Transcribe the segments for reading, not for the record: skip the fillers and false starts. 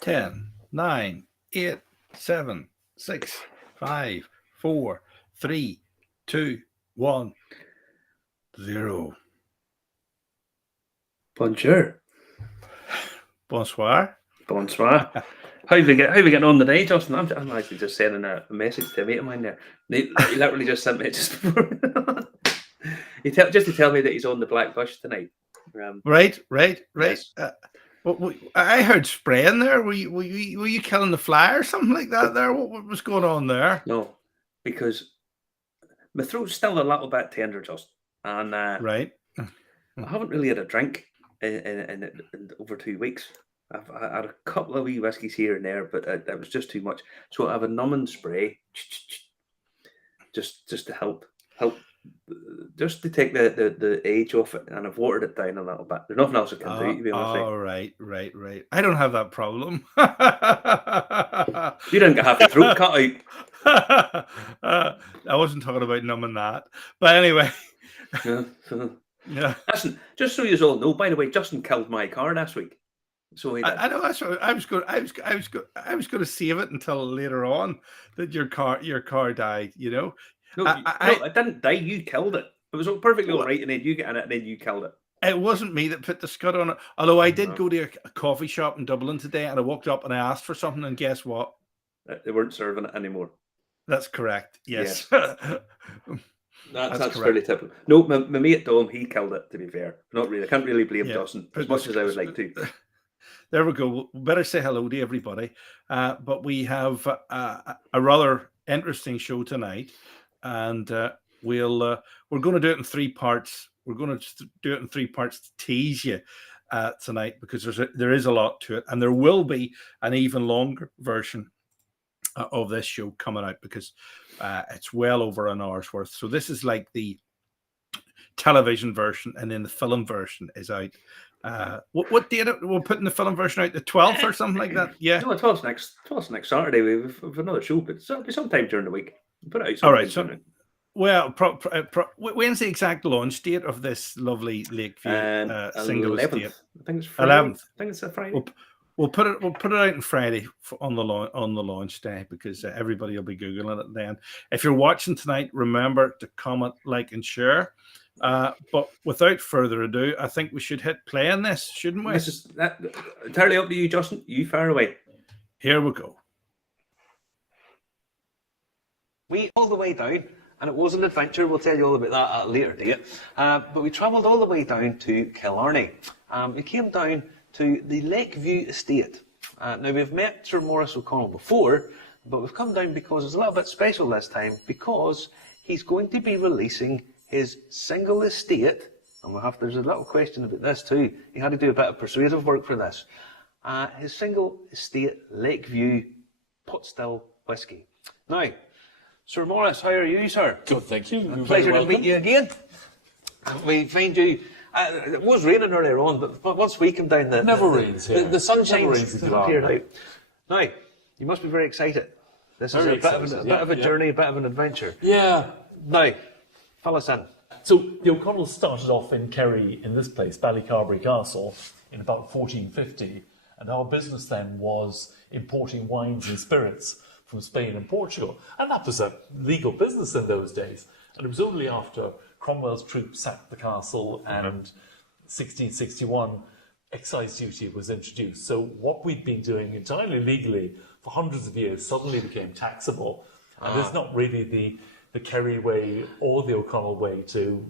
10, 9, 8, 7, 6, 5, 4, 3, 2, 1, 0. Bonjour. Bonsoir. Bonsoir. How we getting on today, Justin? I'm actually just sending a message to a mate of mine there. He literally just sent me it just before. Just to tell me that he's on the Black Bush tonight. Right. Yes. I heard spraying there. Were you killing the fly or something like that there? What was going on there? No, because my throat's still a little bit tender, Justin, and right. I haven't really had a drink in over 2 weeks. I've had a couple of wee whiskies here and there, but that was just too much. So I have a numbing spray, just to help, just to take the edge off it, and I've watered it down a little bit. There's nothing else I can do, to be honest. Oh, right. I don't have that problem. You didn't get half your throat cut out. I wasn't talking about numbing that, but anyway. Yeah. Listen, just so you all know, by the way, Justin killed my car last week. So he did. I know that's what I was going to save it until later on that your car died. You know. No, it didn't die. You killed it. It was perfectly all right, and then you get in it, and then you killed it. It wasn't me that put the scud on it. Although I did go to a coffee shop in Dublin today, and I walked up and I asked for something, and guess what? They weren't serving it anymore. That's correct. Yes. That's fairly typical. No, my mate Dom, he killed it, to be fair. Not really. I can't really blame Dawson as much as I would like to. There we go. We better say hello to everybody. But we have a rather interesting show tonight, and we're going to do it in 3 parts. We're going to do it in 3 parts to tease you tonight, because there is a lot to it, and there will be an even longer version of this show coming out, because it's well over an hour's worth. So this is like the television version, and then the film version is out. What date we're putting the film version out? The 12th or something like that? Yeah. No, 12th next Saturday. We've another show, but it'll be sometime during the week. We'll put it out. All right. So, well, when's the exact launch date of this lovely Lakeview single? 11th. I think it's Friday. 11th. I think it's a Friday. We'll put it out on Friday on the launch day, because everybody will be googling it then. If you're watching tonight, remember to comment, like, and share. But without further ado, I think we should hit play on this, shouldn't we? This is entirely up to you, Justin. You fire away. Here we go. We all the way down, and it was an adventure. We'll tell you all about that at a later date. But we travelled all the way down to Killarney. We came down to the Lakeview estate. Now, we've met Sir Maurice O'Connell before, but we've come down because it's a little bit special this time, because he's going to be releasing his single estate, and there's a little question about this too. He had to do a bit of persuasive work for this. His single estate Lakeview pot still whiskey. Now, Sir Maurice, how are you, sir? Good, thank you. A pleasure to meet you again. We find you. It was raining earlier on, but once we come down, never rains here. The sun shines here now. Now, you must be very excited. This is a bit of a journey, a bit of an adventure. Yeah. Now, fill us in. So the O'Connells started off in Kerry, in this place, Ballycarbery Castle, in about 1450, and our business then was importing wines and spirits from Spain and Portugal, and that was a legal business in those days. And it was only after Cromwell's troops sacked the castle and 1661, excise duty was introduced. So what we'd been doing entirely legally for hundreds of years suddenly became taxable. And there's not really the Kerry way or the O'Connell way to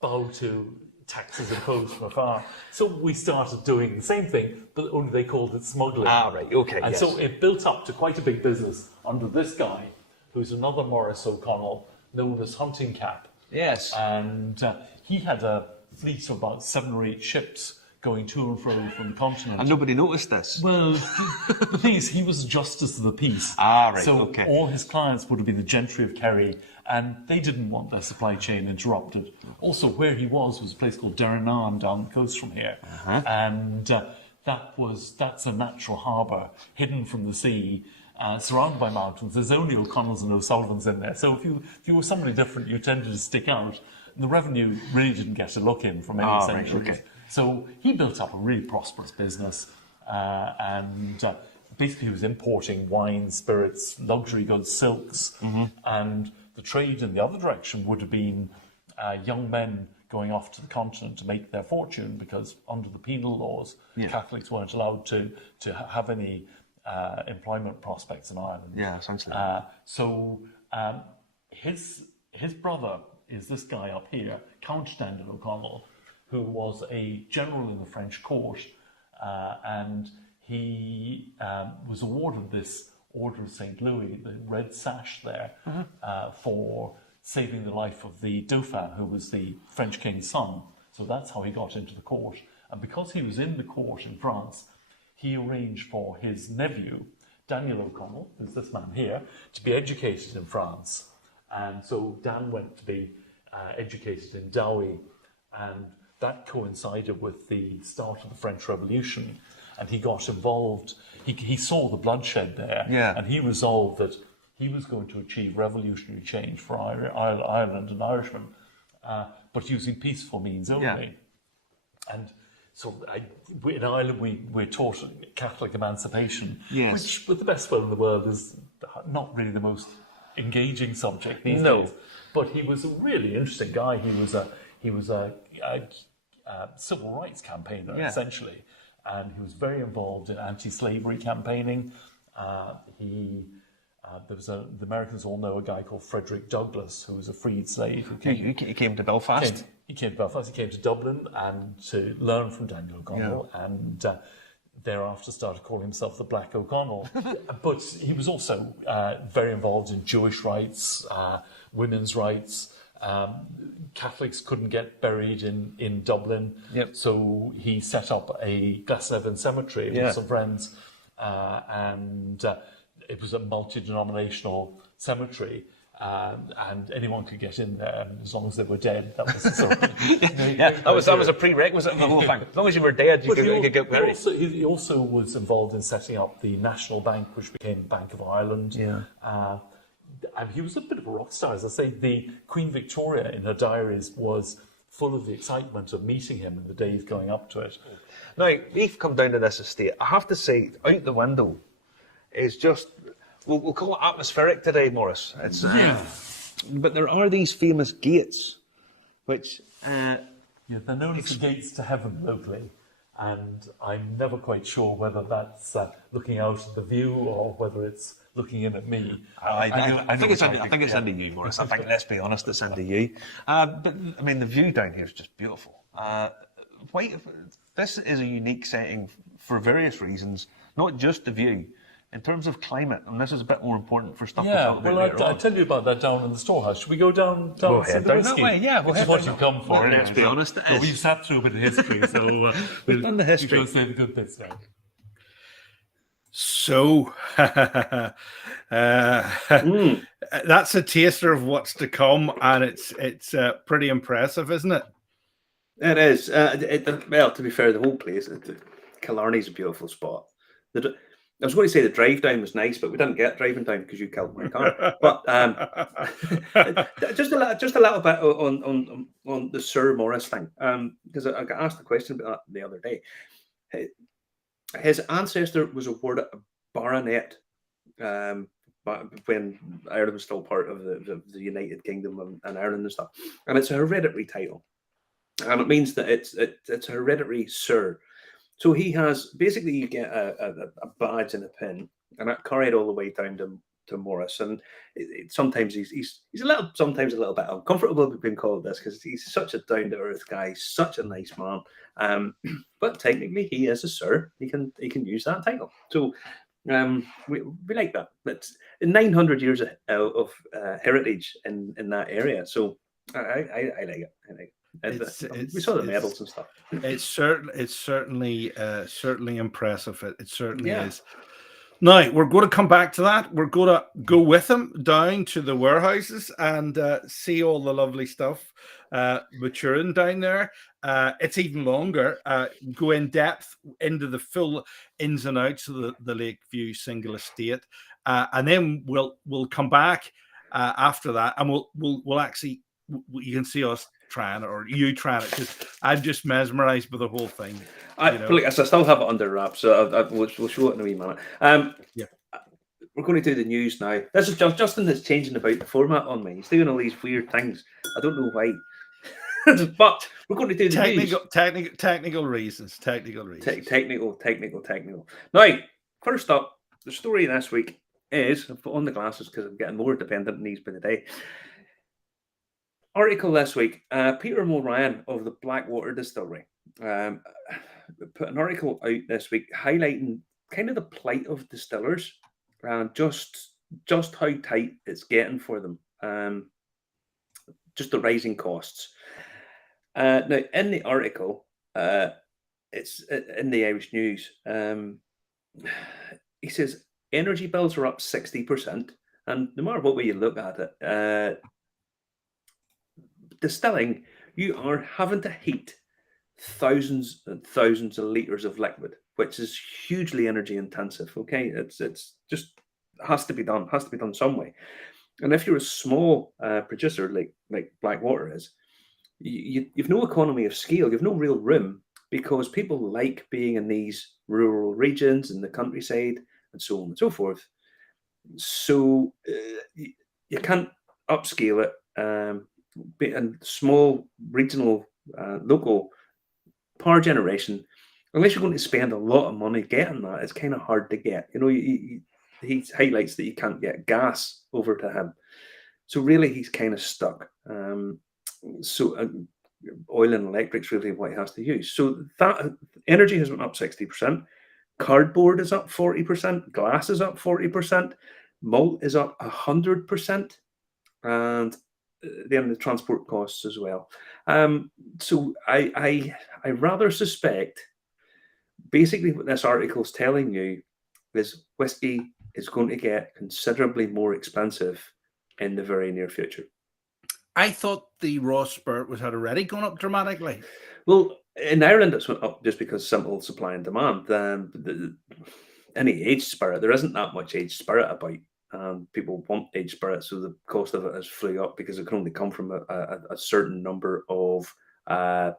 bow to taxes imposed from afar. So we started doing the same thing, but only they called it smuggling. Right, okay, And yes. so it built up to quite a big business under this guy, who's another Maurice O'Connell, known as Hunting Cap. Yes. And he had a fleet of about 7 or 8 ships going to and fro from the continent. And nobody noticed this. Well, the thing is, he was Justice of the Peace. Right, so okay. all his clients would have been the gentry of Kerry, and they didn't want their supply chain interrupted. Also, where he was a place called Derrynane down the coast from here, and that's a natural harbour hidden from the sea, surrounded by mountains. There's only O'Connells and O'Sullivans in there, so if you were somebody different, you tended to stick out. And the revenue really didn't get a look in for many centuries. Right, okay. So he built up a really prosperous business, and basically he was importing wine, spirits, luxury goods, silks, and the trade in the other direction would have been young men going off to the continent to make their fortune, because under the penal laws, Catholics weren't allowed to have any employment prospects in Ireland. Yeah, essentially. So his brother is this guy up here, Count Daniel O'Connell, who was a general in the French court, and he was awarded this Order of St. Louis, the red sash there, for saving the life of the Dauphin, who was the French king's son. So that's how he got into the court. And because he was in the court in France, he arranged for his nephew, Daniel O'Connell, who's this man here, to be educated in France. And so Dan went to be educated in Douai, and that coincided with the start of the French Revolution, and he got involved. He saw the bloodshed there, and he resolved that he was going to achieve revolutionary change for Ireland and Irishmen, but using peaceful means only. Yeah. And so in Ireland, we're taught Catholic emancipation, which, with the best will in the world, is not really the most engaging subject these days. But he was a really interesting guy. He was a civil rights campaigner, essentially, and he was very involved in anti-slavery campaigning. The Americans all know a guy called Frederick Douglass, who was a freed slave. He came to Belfast. He came to Belfast. He came to Dublin and to learn from Daniel O'Connell, and thereafter started calling himself the Black O'Connell. But he was also very involved in Jewish rights, women's rights. Catholics couldn't get buried in Dublin, so he set up a Glasnevin cemetery with some friends, and it was a multi-denominational cemetery, and anyone could get in there as long as they were dead. That was the sort of, that was a prerequisite of the whole thing. As long as you were dead, you could get buried. He also was involved in setting up the National Bank, which became Bank of Ireland. And he was a bit of a rock star. As I say, the Queen Victoria in her diaries was full of the excitement of meeting him in the days going up to it. Now, we've come down to this estate. I have to say, out the window is just, we'll call it atmospheric today, Maurice. It's, but there are these famous gates, which... they're known as the gates to heaven locally, and I'm never quite sure whether that's looking out at the view or whether it's looking in at me. I think it's into you, Maurice. I think, let's be honest, it's into you. But, I mean, the view down here is just beautiful. This is a unique setting for various reasons, not just the view. In terms of climate, and this is a bit more important for stuff. Yeah, well, I'll tell you about that down in the storehouse. Should we go down and see the down whiskey? that way, yeah. Which is what you've come for. Well, let's be honest, it is. We've sat through a bit of history, so we've done the history. We'll say the good bits now. So, that's a taster of what's to come, and it's pretty impressive, isn't it? It is. Well, to be fair, the whole place, Killarney's a beautiful spot. I was going to say the drive down was nice, but we didn't get driving down because you killed my car. But just a little bit on the Sir Maurice thing, because I got asked the question about that the other day. His ancestor was awarded a baronet when Ireland was still part of the United Kingdom and Ireland and stuff, and it's a hereditary title. and it means that it's a hereditary Sir. So he has basically you get a badge and a pin, and that carried all the way down to Morris. And sometimes he's sometimes a little bit uncomfortable with being called this because he's such a down to earth guy, such a nice man. But technically, he is a Sir. He can use that title. So we like that. It's 900 years of heritage in that area. So I like it. I like it. We saw the medals and stuff. It's certainly impressive. It certainly Yeah. is. Now we're going to come back to that. We're going to go with him down to the warehouses and see all the lovely stuff maturing down there. It's even longer. Go in depth into the full ins and outs of the Lakeview single estate, and then we'll come back after that, and we'll actually you can see us trying it, or you trying it, because I'm just mesmerized by the whole thing. I still have it under wraps, so we'll show it in a wee minute. Yeah. We're going to do the news now. This is Justin that's changing about the format on me. He's doing all these weird things. I don't know why. But we're going to do the news. Technical reasons. Technical. Now, first up, the story this week is, I've put on the glasses because I'm getting more dependent on these by the day. Article this week, Peter Mulryan of the Blackwater Distillery put an article out this week highlighting kind of the plight of distillers and just how tight it's getting for them, just the rising costs. Now, in the article, it's in the Irish News, he says energy bills are up 60%, and no matter what way you look at it, distilling, you are having to heat thousands and thousands of liters of liquid, which is hugely energy intensive. Okay, it's just has to be done some way. And if you're a small producer like Blackwater is, you've no economy of scale. You've no real room because people like being in these rural regions in the countryside and so on and so forth. So you can't upscale it. And small regional local power generation, unless you're going to spend a lot of money getting that, it's kind of hard to get. He highlights that you can't get gas over to him, so really he's kind of stuck. So oil and electric's really what he has to use. So that energy has went up 60%, cardboard is up 40%, glass is up 40%, malt is up 100%, and then the transport costs as well. So I rather suspect basically what this article is telling you is whiskey is going to get considerably more expensive in the very near future. I thought the raw spirit had already gone up dramatically. Well, in Ireland it's went up just because simple supply and demand. Any aged spirit, there isn't that much aged spirit about. People want aged spirit, so the cost of it has flew up because it can only come from a certain number of the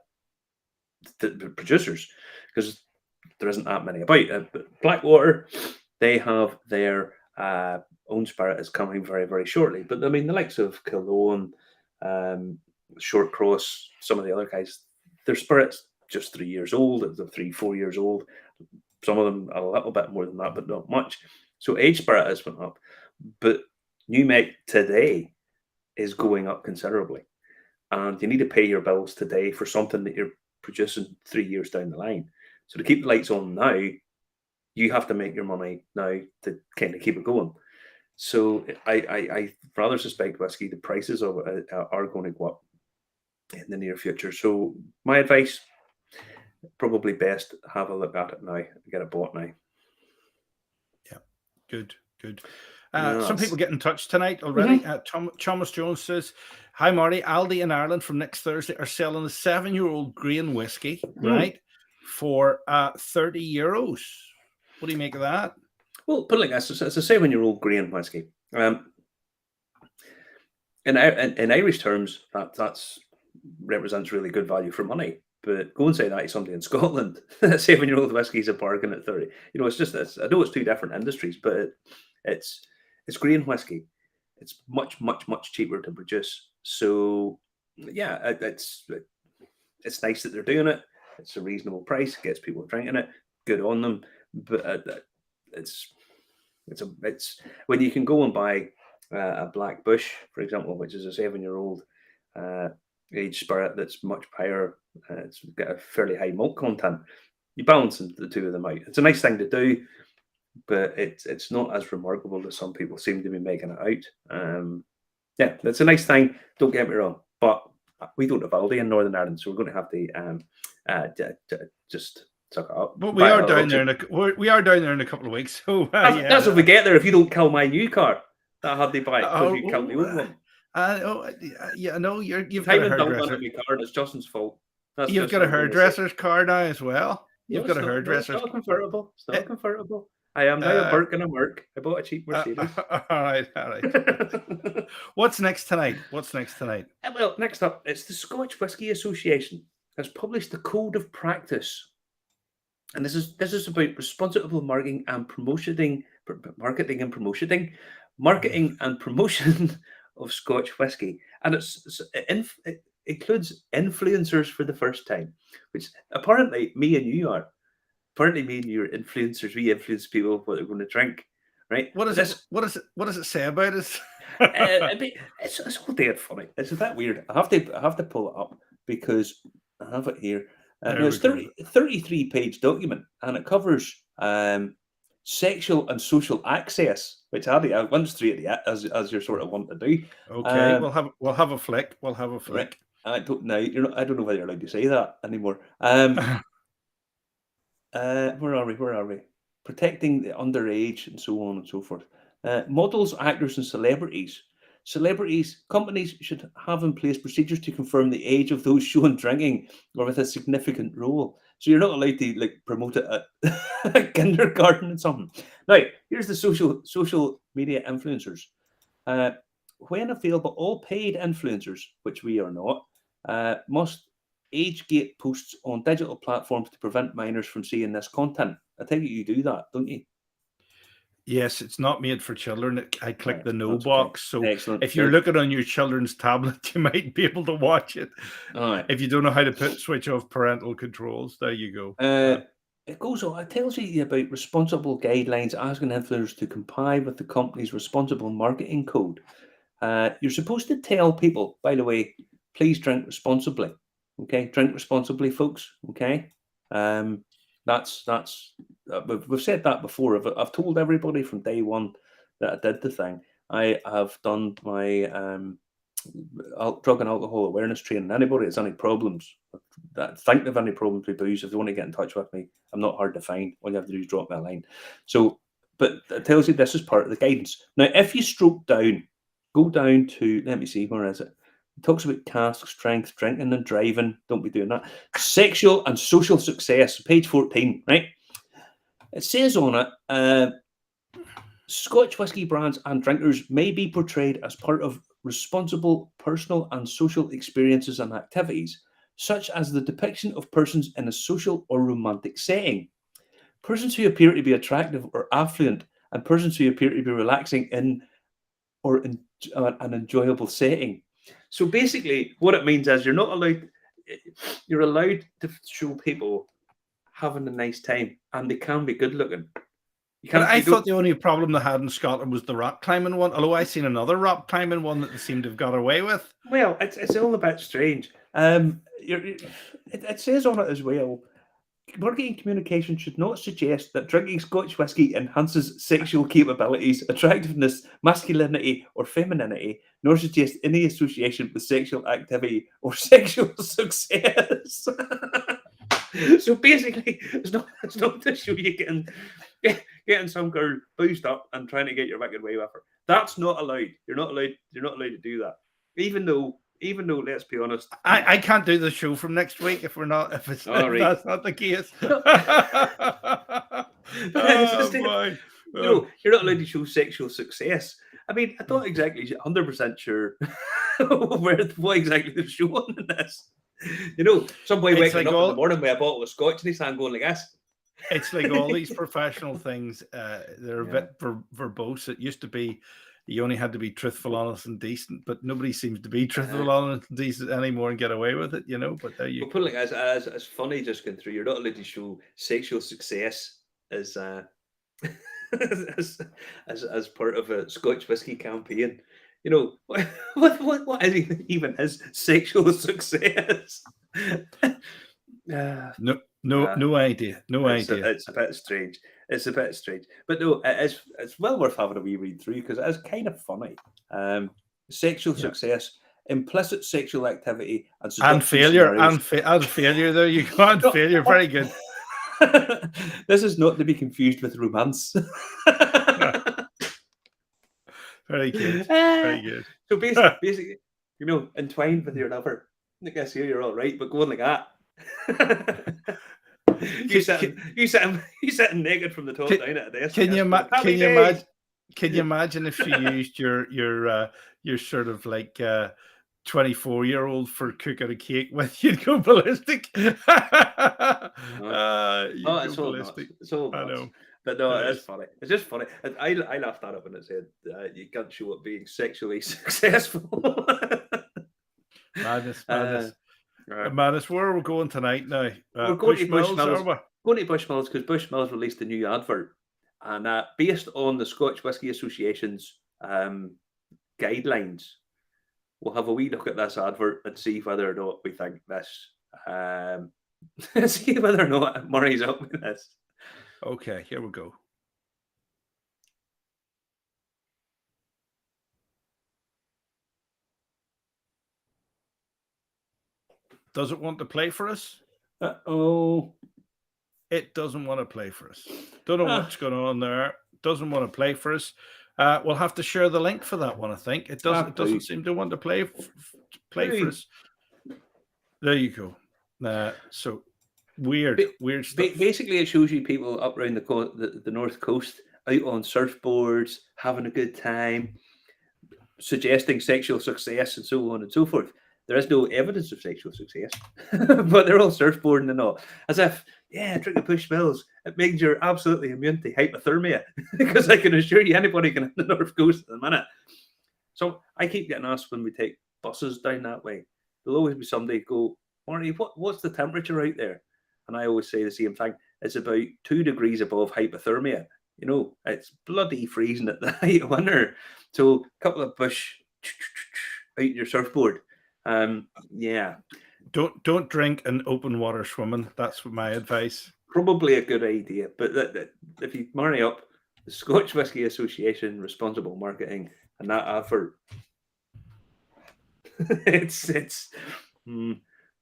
producers, because there isn't that many about. But Blackwater, they have their own spirit is coming very, very shortly. But I mean, the likes of Killowen, Short Cross, some of the other guys, their spirit's just 3 years old. They're 3-4 years old. Some of them a little bit more than that, but not much. So aged spirit has went up. But new make today is going up considerably, and you need to pay your bills today for something that you're producing 3 years down the line. So to keep the lights on now, you have to make your money now to kind of keep it going. So I rather suspect whiskey, the prices of it are going to go up in the near future. So my advice, probably best have a look at it now, get it bought now. Yeah, good. Some people get in touch tonight already. Thomas Jones says, "Hi Marty, Aldi in Ireland from next Thursday are selling a 7-year-old grain whiskey, right, for €30. What do you make of that?" Well, put it like this: it's a 7-year-old grain whiskey. In Irish terms, that represents really good value for money. But go and say that to somebody in Scotland, a 7-year-old whiskey is a bargain at 30. It's just this. I know it's two different industries, but it's grain whiskey. It's much, much, much cheaper to produce. So yeah, it's it's nice that they're doing it. It's a reasonable price, gets people drinking it. Good on them. But it's when you can go and buy a Black Bush, for example, which is a 7-year-old aged spirit that's much higher. It's got a fairly high malt content. You balance the two of them out. It's a nice thing to do, but it's not as remarkable as some people seem to be making it out. Yeah, it's a nice thing. Don't get me wrong, but we don't have Aldi in Northern Ireland, so we're going to have to just suck it up. But we are down there in a couple of weeks. So that's if we get there. If you don't kill my new car that I had to buy because you killed the old one. No, you've Time got a and dumped hairdresser. on my car. It's Justin's fault. You've got a hairdresser's car now as well. You've got a hairdresser's. It's not convertible. It's not convertible. I am now a Burke and a Merc. I bought a cheap Mercedes. All right. What's next tonight? Well, next up, it's the Scotch Whisky Association has published the Code of Practice, and this is about responsible marketing and promotion of Scotch whisky, and it includes influencers for the first time, which apparently me and you are. Apparently, me and you are influencers. We influence people what they're going to drink, right? What does it say about us? It's all dead funny. It's a bit weird. I have to pull it up because I have it here. It's 33-page document, and it covers sexual and social access, which I went straight at the as you're sort of wanting to do. Okay, we'll have a flick. I don't know. I don't know whether you're allowed to say that anymore. Where are we? Protecting the underage and so on and so forth. Models, actors, and celebrities. Companies should have in place procedures to confirm the age of those shown drinking or with a significant role. So you're not allowed to promote it at kindergarten and something. Now, here's the social media influencers. When available, all paid influencers, which we are not, must age gate posts on digital platforms to prevent minors from seeing this content. I think you do that, don't you? Yes, it's not made for children. I click the no that's box. okay. So Excellent. if you're looking on your children's tablet, you might be able to watch it. All right. If you don't know how to switch off parental controls, there you go. It goes on. It tells you about responsible guidelines, asking influencers to comply with the company's responsible marketing code. You're supposed to tell people, by the way, please drink responsibly. Okay, drink responsibly, folks. Okay, that's we've said that before. I've told everybody from day one that I did the thing. I have done my drug and alcohol awareness training. Anybody that's any problems, think of any problems with booze, if they want to get in touch with me, I'm not hard to find. All you have to do is drop me a line. So, but it tells you this is part of the guidance. Now, if you stroke down, go down to, let me see, where is it? It talks about cask strength, drinking and driving. Don't be doing that. Sexual and social success, page 14, right? It says on it, Scotch whisky brands and drinkers may be portrayed as part of responsible personal and social experiences and activities, such as the depiction of persons in a social or romantic setting, persons who appear to be attractive or affluent, and persons who appear to be relaxing in an enjoyable setting. So basically, what it means is you're allowed to show people having a nice time, and they can be good looking. I thought the only problem they had in Scotland was the rock climbing one, although I've seen another rock climbing one that they seem to have got away with. Well, it's all a bit strange. It says on it as well, marketing communication should not suggest that drinking Scotch whisky enhances sexual capabilities, attractiveness, masculinity, or femininity, nor suggest any association with sexual activity or sexual success. So basically, it's not to show you getting some girl boozed up and trying to get your wicked way with her. That's not allowed. You're not allowed to do that. Even though, let's be honest, I can't do the show from next week if that's not the case. You're not allowed to show sexual success. I mean, I'm not exactly 100% sure what exactly they're showing in this. Some boy waking up in the morning with a bottle of scotch in his hand going like this. It's like all these professional things, they're a bit verbose. It used to be you only had to be truthful, honest, and decent. But nobody seems to be truthful, honest, and decent anymore and get away with it, you know. But there you But put it like as funny just going through. You're not allowed to show sexual success as as part of a Scotch whisky campaign. You know what even is sexual success? No idea. No idea. It's a bit strange. It's a bit strange, but no, it's well worth having a wee read through because it is kind of funny. Sexual success, implicit sexual activity, and failure, and failure. There you go. And failure. Very good. This is not to be confused with romance. Very good. Very good. So basically, you know, entwined with your lover. I guess here you're all right, but going like that. you sitting naked from the top down at a desk. Can you imagine if you used your sort of like 24-year-old for cooking a cake with? You'd go ballistic. It's all ballistic. It's all I know. But no, it's funny. It's just funny. I laughed at it when it said you can't show it being sexually successful. Madness. Madness. Where are we going tonight now? We're going to Bushmills. Going to Bushmills because Bushmills released a new advert, and based on the Scotch Whisky Association's guidelines, we'll have a wee look at this advert and see whether or not we think this. See whether or not Murray's up with this. Okay, here we go. Does it want to play for us? It doesn't want to play for us. Don't know what's going on there. Doesn't want to play for us. We'll have to share the link for that one, I think. It doesn't seem to want to play for us. There you go. So weird stuff. Basically, it shows you people up around the North Coast out on surfboards, having a good time, suggesting sexual success and so on and so forth. There is no evidence of sexual success, but they're all surfboarding and all. As if, drinking Bushmills, it means you're absolutely immune to hypothermia. Because I can assure you, anybody can hit the North Coast at the minute. So I keep getting asked when we take buses down that way. There'll always be somebody go, Marty, what's the temperature out there? And I always say the same thing. It's about 2 degrees above hypothermia. You know, it's bloody freezing at the height of winter. So a couple of bush out your surfboard. Don't drink in open water swimming. That's my advice. Probably a good idea, but if you marry up the Scotch Whisky Association, responsible marketing, and that advert, it's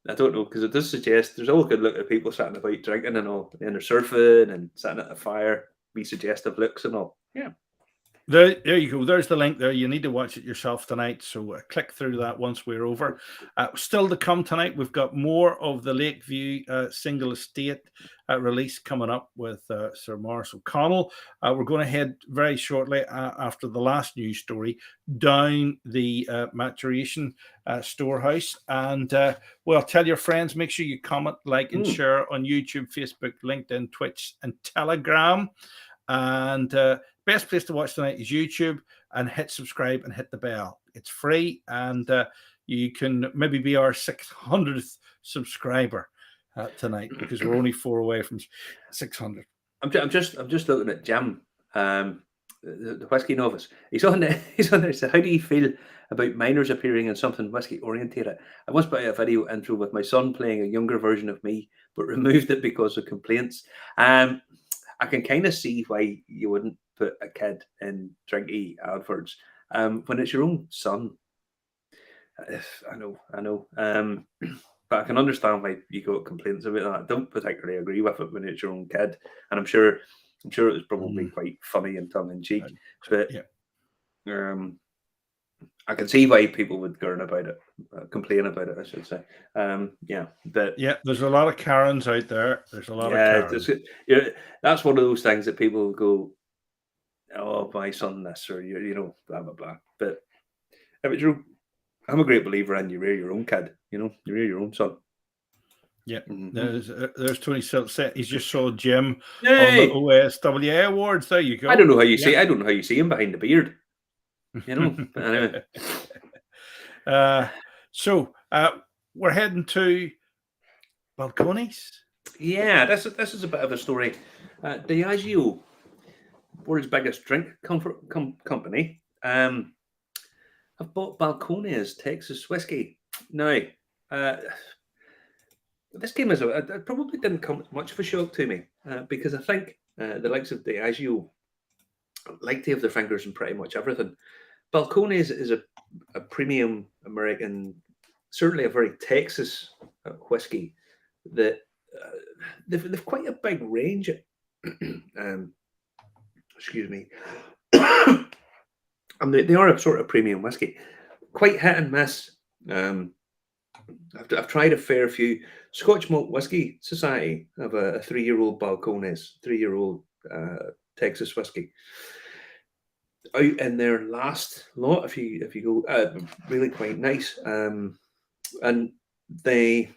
I don't know, because it does suggest there's all good look at people sitting about drinking and all, and they're surfing and sitting at the fire, be suggestive looks and all. Yeah. There you go. There's the link there. You need to watch it yourself tonight. So click through that once we're over. Still to come tonight, we've got more of the Lakeview single estate release coming up with Sir Maurice O'Connell. We're going to head very shortly after the last news story down the maturation storehouse. And well, tell your friends, make sure you comment, like, and share on YouTube, Facebook, LinkedIn, Twitch, and Telegram. And best place to watch tonight is YouTube, and hit subscribe and hit the bell. It's free, and you can maybe be our 600th subscriber tonight, because we're only 4 away from 600. I'm just looking at Jim, the whiskey novice. He's on there. He said, "How do you feel about minors appearing in something whiskey orientated? I once put a video intro with my son playing a younger version of me, but removed it because of complaints." I can kind of see why you wouldn't put a kid in drinky adverts when it's your own son. I know. But I can understand why you got complaints about that. I don't particularly agree with it when it's your own kid, and I'm sure it was probably quite funny and tongue in cheek. But I can see why people would complain about it. I should say. There's a lot of Karens out there. There's a lot of Karens. That's one of those things that people go, "Oh, my son this," or you know, blah blah blah. But if it's true, I'm a great believer in you rear your own kid. You know, you rear your own son. Yeah, there's Tony Silset. He's just saw Jim on the OSWA Awards. There you go. I don't know how you see him behind the beard. you know. But anyway, So we're heading to Balcones. yeah, this is a bit of a story. Diageo, world's biggest drink company, have bought Balcones Texas whiskey. Now, this game it probably didn't come as much of a shock to me because I think the likes of Diageo like to have their fingers in pretty much everything. Balcones is a premium American, certainly a very Texas whiskey that they've quite a big range. Excuse me. And they are a sort of premium whiskey, quite hit and miss. I've tried a fair few. Scotch Malt Whiskey Society have a 3-year-old Balcones, 3-year-old Texas whiskey. Out in their last lot, if you go, really quite nice. And they've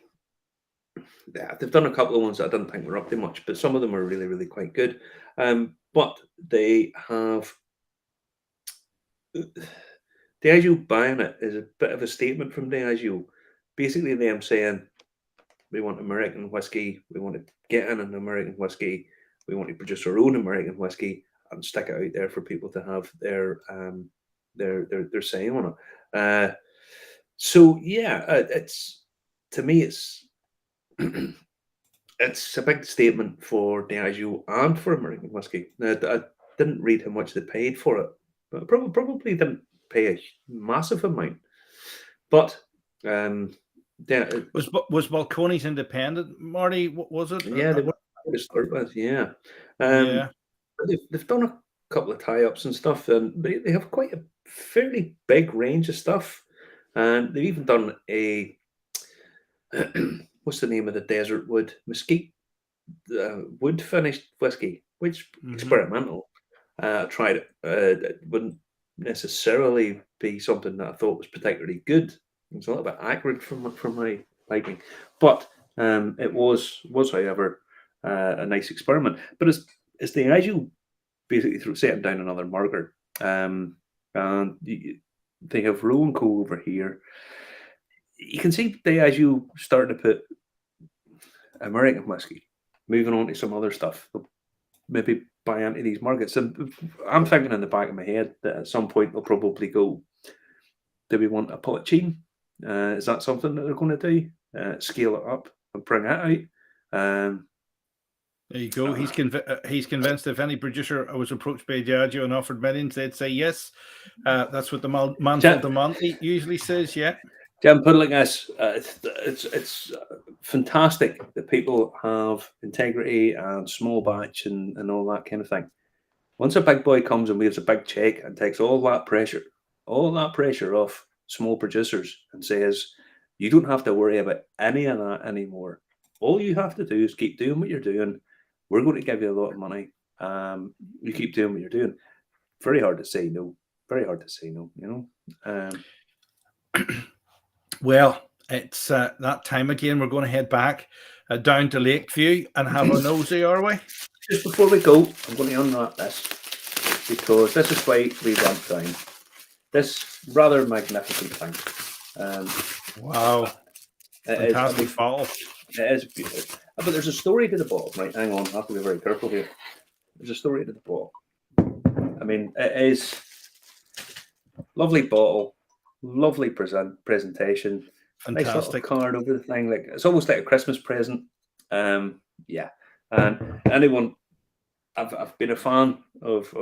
done a couple of ones that I didn't think were up to much, but some of them are really, really quite good. But they have Diageo buying it is a bit of a statement from Diageo. Basically, them saying we want American whiskey, we want to get in an American whiskey, we want to produce our own American whiskey and stick it out there for people to have their say on it. So yeah, it's to me it's it's a big statement for Diageo and for American whiskey. Now, I didn't read how much they paid for it, but probably didn't pay a massive amount. But Was Balcones independent, Marty? Was it? yeah, they were to start with. Yeah, Yeah. they've done a couple of tie-ups and stuff, and they have quite a fairly big range of stuff. And they've even done a what's the name of the desert wood mesquite wood finished whiskey, which experimental. I tried it. It wouldn't necessarily be something that I thought was particularly good. It's a little bit acrid for my liking, but it was however a nice experiment. But it's the Diageo basically setting down another marker, and they have Roe and Co over here. You can see Diageo starting to put American whiskey, moving on to some other stuff. They'll maybe buy into these markets, and I'm thinking in the back of my head that at some point they'll probably go, do we want a poachine? Is that something that they're going to do? Scale it up and bring it out. There you go. He's convinced if any producer was approached by Diageo and offered millions, they'd say yes. That's what the man for the month usually says. Yeah. Jim, put it like this: it's fantastic that people have integrity and small batch and all that kind of thing. Once a big boy comes and waves a big check and takes all that pressure off small producers and says, you don't have to worry about any of that anymore. All you have to do is keep doing what you're doing. We're going to give you a lot of money. You keep doing what you're doing. Very hard to say no. Very hard to say no, you know. Well, it's that time again. We're going to head back down to Lakeview and have a nosy, are we? Just before we go, I'm going to unwrap this because this is why we went down. This rather magnificent thing. Wow. Fantastic fall. It is beautiful. But there's a story to the bottom, right? Hang on, I have to be very careful here. There's a story to the bottom. I mean, it is lovely bottle, lovely presentation, Fantastic. nice little card over the thing. Like it's almost like a Christmas present. Yeah. And anyone, I've been a fan of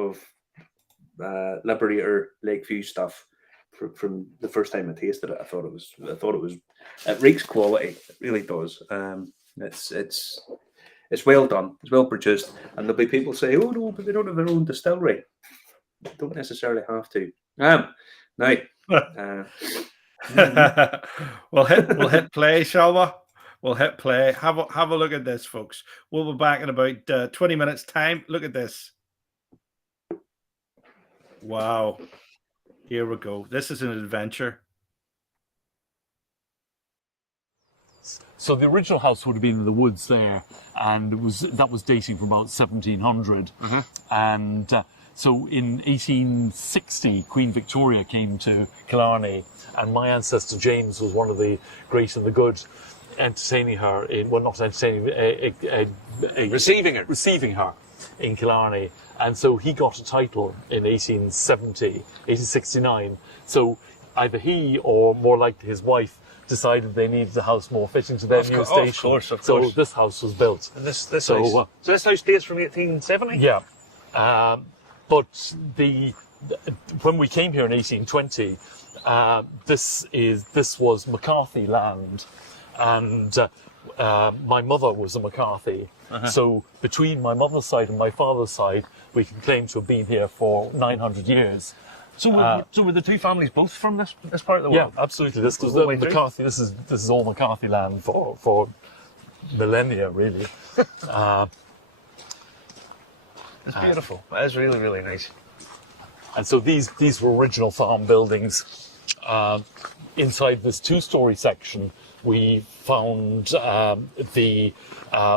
Liberator Lakeview stuff from the first time I tasted it. I thought it reeks quality. It really does. It's well done. It's well produced. And there'll be people say, "Oh no, but they don't have their own distillery." They don't necessarily have to. Now, we'll hit play, shall we? We'll hit play. Have a look at this, folks. We'll be back in about 20 minutes' time. Look at this. Wow. Here we go. This is an adventure. So the original house would have been in the woods there, and that was dating from about 1700. And So in 1860, Queen Victoria came to Killarney, and my ancestor James was one of the great and the good, entertaining her not entertaining, receiving her in Killarney. And so he got a title in 1869. So either he or more likely his wife decided they needed a house more fitting to their new station. Of course. So this house was built. And this So, house. So this house dates from 1870. Yeah. But when we came here in 1820, this was McCarthy land, and my mother was a McCarthy. So between my mother's side and my father's side, we can claim to have been here for 900 years. So were the two families both from this part of the Yeah, world? absolutely. This was All the way through? McCarthy. This is all McCarthy land for millennia, really. It's beautiful. It is really, really nice. And so these were original farm buildings. Inside this two-story section, we found the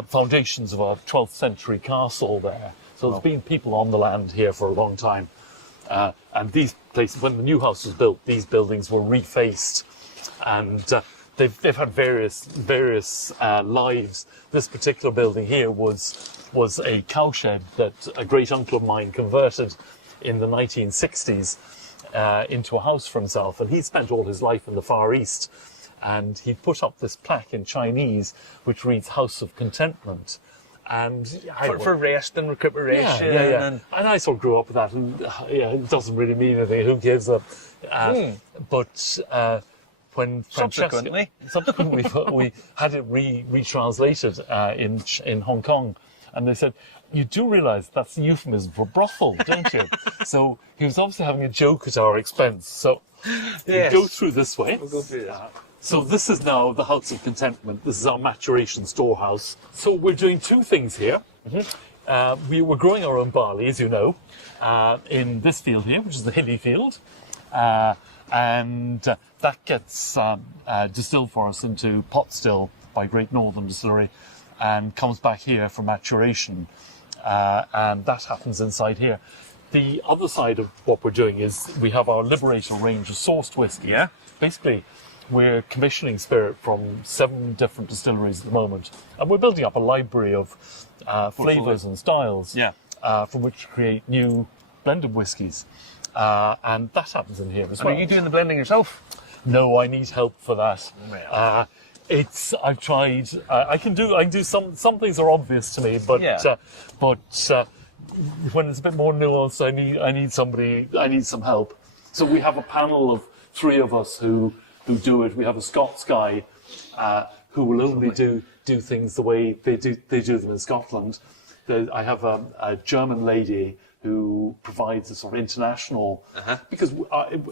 foundations of a 12th century castle there. So there's been people on the land here for a long time. And these places, when the new house was built, these buildings were refaced, and they've had various lives. This particular building here was a cowshed that a great uncle of mine converted in the 1960s into a house for himself, and he spent all his life in the Far East, and he put up this plaque in Chinese which reads "House of Contentment." And For rest and recuperation. yeah. And I sort of grew up with that, and it doesn't really mean anything. Who gives a? But when Subsequently, we had it retranslated in Hong Kong, and they said, "You do realise that's a euphemism for brothel, don't you?" So he was obviously having a joke at our expense. So Yes. we go through this way. We'll go through that. So this is now the House of Contentment. This is our maturation storehouse. So we're doing two things here. We were growing our own barley, as you know, in this field here, which is the hilly field. And that gets distilled for us into pot still by Great Northern Distillery and comes back here for maturation. And that happens inside here. The other side of what we're doing is we have our Liberator range of sourced whiskey. Yeah. Basically, we're commissioning spirit from 7 different distilleries at the moment, and we're building up a library of flavours and styles from which to create new blended whiskies. And that happens in here as well. Are you doing the blending yourself? No, I need help for that. I've tried. I can do some things are obvious to me, but when it's a bit more nuanced, I need somebody. I need some help. So we have a panel of 3 of us who do it. We have a Scots guy who will only do things the way they do them in Scotland. I have a German lady who provides a sort of international, because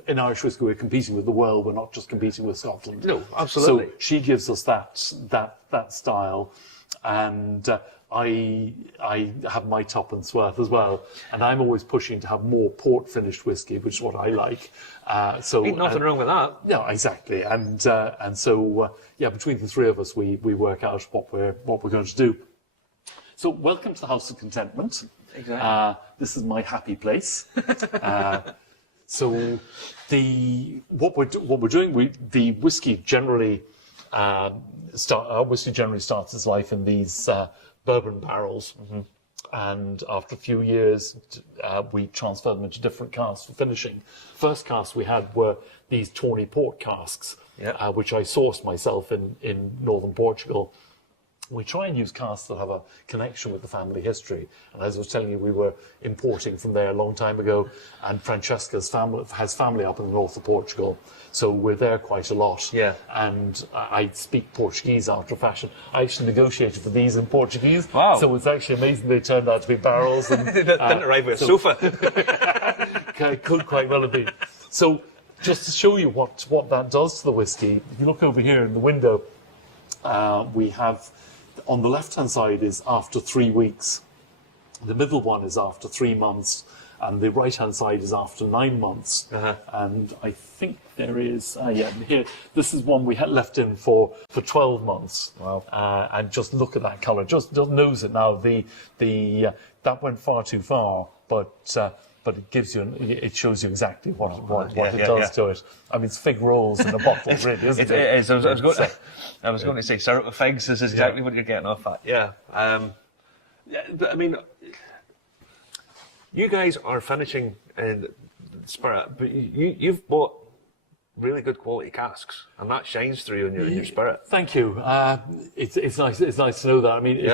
in Irish whiskey we're competing with the world, we're not just competing with Scotland. No, absolutely. So she gives us that style, and I have my top and swerve as well, and I'm always pushing to have more port finished whiskey, which is what I like. Ain't nothing wrong with that. No, exactly, and so between the 3 of us, we work out what we're going to do. So, welcome to the House of Contentment. Exactly. This is my happy place. So, what we're doing, the whiskey generally starts its life in these bourbon barrels, and after a few years, we transfer them into different casks for finishing. First casks we had were these tawny port casks, which I sourced myself in northern Portugal. We try and use casks that have a connection with the family history. And as I was telling you, we were importing from there a long time ago. And Francesca's family has family up in the north of Portugal. So we're there quite a lot. Yeah. And I speak Portuguese after fashion. I actually negotiated for these in Portuguese. Wow. So it's actually amazing they turned out to be barrels. And, Didn't arrive with a sofa. could quite well have been. So just to show you what that does to the whiskey, if you look over here in the window, we have... On the left-hand side is after 3 weeks. The middle one is after 3 months, and the right-hand side is after 9 months. And I think there is, here. This is one we had left in for 12 months. Wow! And just look at that colour. Just nose it now. That went far too far, but but it gives you, it shows you exactly what it does to it. I mean, it's fig rolls in a bottle, really, isn't it? It is. I was going to say syrup with figs. This is exactly what you're getting off at. Yeah. But I mean, you guys are finishing in spirit, but you've bought really good quality casks, and that shines through in your spirit. Thank you. It's nice. It's nice to know that. I mean,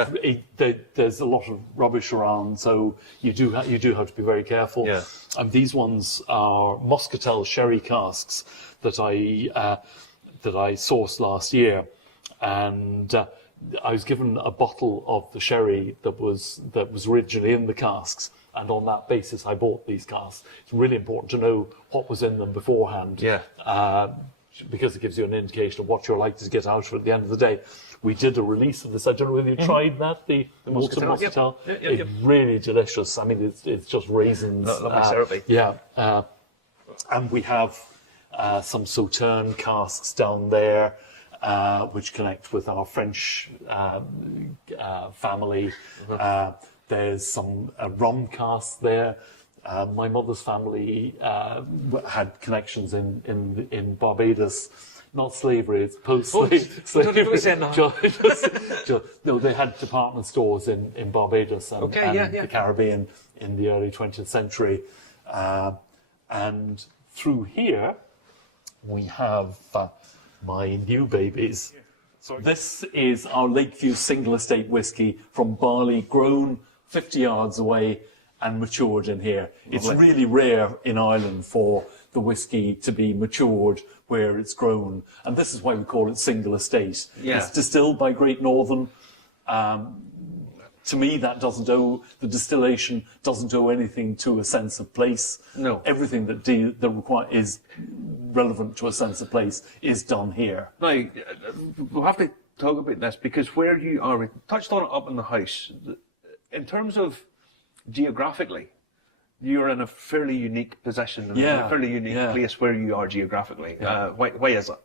there's a lot of rubbish around, so you do have to be very careful. Yeah. These ones are Muscatel sherry casks that I sourced last year, and I was given a bottle of the sherry that was originally in the casks. And on that basis, I bought these casks. It's really important to know what was in them beforehand, because it gives you an indication of what you're likely to get out of it at the end of the day. We did a release of this. I don't know whether you tried that, the Malted Muscatel. It's really delicious. I mean, it's just raisins. Lovely syrupy. Yeah. And we have some Sauterne casks down there, which connect with our French family. There's some rum casks there. My mother's family had connections in Barbados. Not slavery, it's post-slavery. No, they had department stores in Barbados and the Caribbean in the early 20th century. And through here, we have my new babies. This is our Lakeview single estate whiskey from barley grown 50 yards away and matured in here. It's really rare in Ireland for the whiskey to be matured where it's grown, and this is why we call it single estate. It's distilled by Great Northern. To me, that the distillation doesn't owe anything to a sense of place. No. Everything that is relevant to a sense of place is done here. Now, we'll have to talk about this, because where you are, we touched on it up in the house. In terms of geographically, you're in a fairly unique position, in a fairly unique place where you are geographically. Why is that?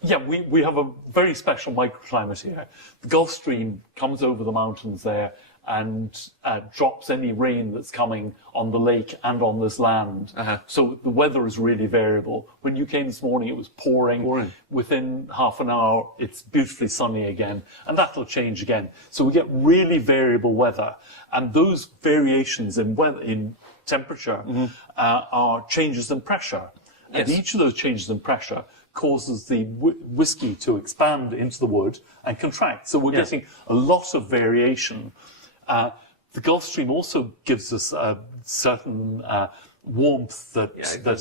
Yeah, we have a very special microclimate here. The Gulf Stream comes over the mountains there and drops any rain that's coming on the lake and on this land. So the weather is really variable. When you came this morning, it was pouring. Within half an hour, it's beautifully sunny again, and that'll change again. So we get really variable weather, and those variations in weather, in temperature, are changes in pressure. And each of those changes in pressure causes the whiskey to expand into the wood and contract. So we're getting a lot of variation. The Gulf Stream also gives us a certain warmth that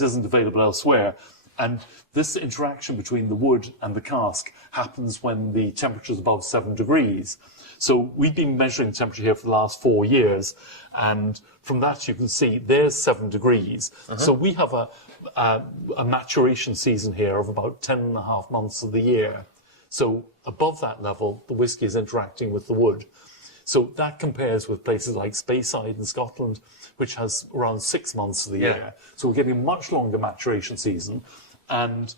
isn't available elsewhere. And this interaction between the wood and the cask happens when the temperature is above 7 degrees. So we've been measuring temperature here for the last 4 years, and from that you can see there's 7 degrees. So we have a maturation season here of about 10.5 months of the year. So above that level, the whiskey is interacting with the wood. So that compares with places like Speyside in Scotland, which has around 6 months of the year. So we're getting a much longer maturation season, and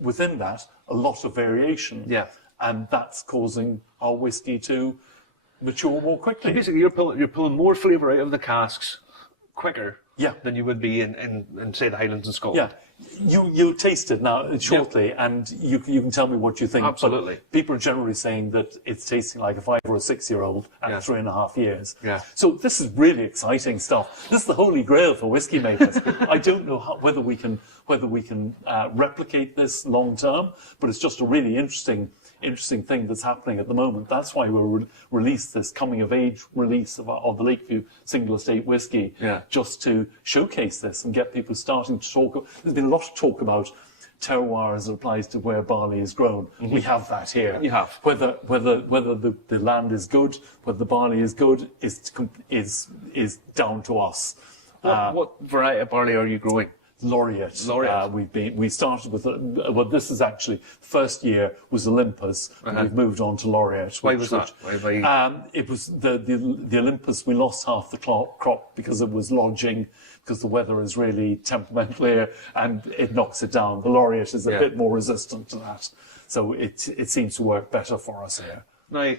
within that, a lot of variation. And that's causing our whiskey to mature more quickly. So basically, you're pulling more flavour out of the casks quicker than you would be in say, the Highlands in Scotland. You taste it now shortly, and you can tell me what you think. Absolutely. But people are generally saying that it's tasting like a 5 or a 6-year-old at 3.5 years. So this is really exciting stuff. This is the holy grail for whiskey makers. I don't know whether we can replicate this long term, but it's just a really interesting thing that's happening at the moment. That's why we released this coming of age release of the Lakeview single estate whiskey, just to showcase this and get people starting to talk. There's been a lot of talk about terroir as it applies to where barley is grown. We have that here. You have. Whether the land is good, whether the barley is good, is down to us. What variety of barley are you growing? Laureate. We started with this is actually first year was Olympus, and we've moved on to Laureate. Why was that? It was the Olympus. We lost half the crop because it was lodging, because the weather is really temperamental here, and it knocks it down. The Laureate is a bit more resistant to that, so it seems to work better for us here. Now,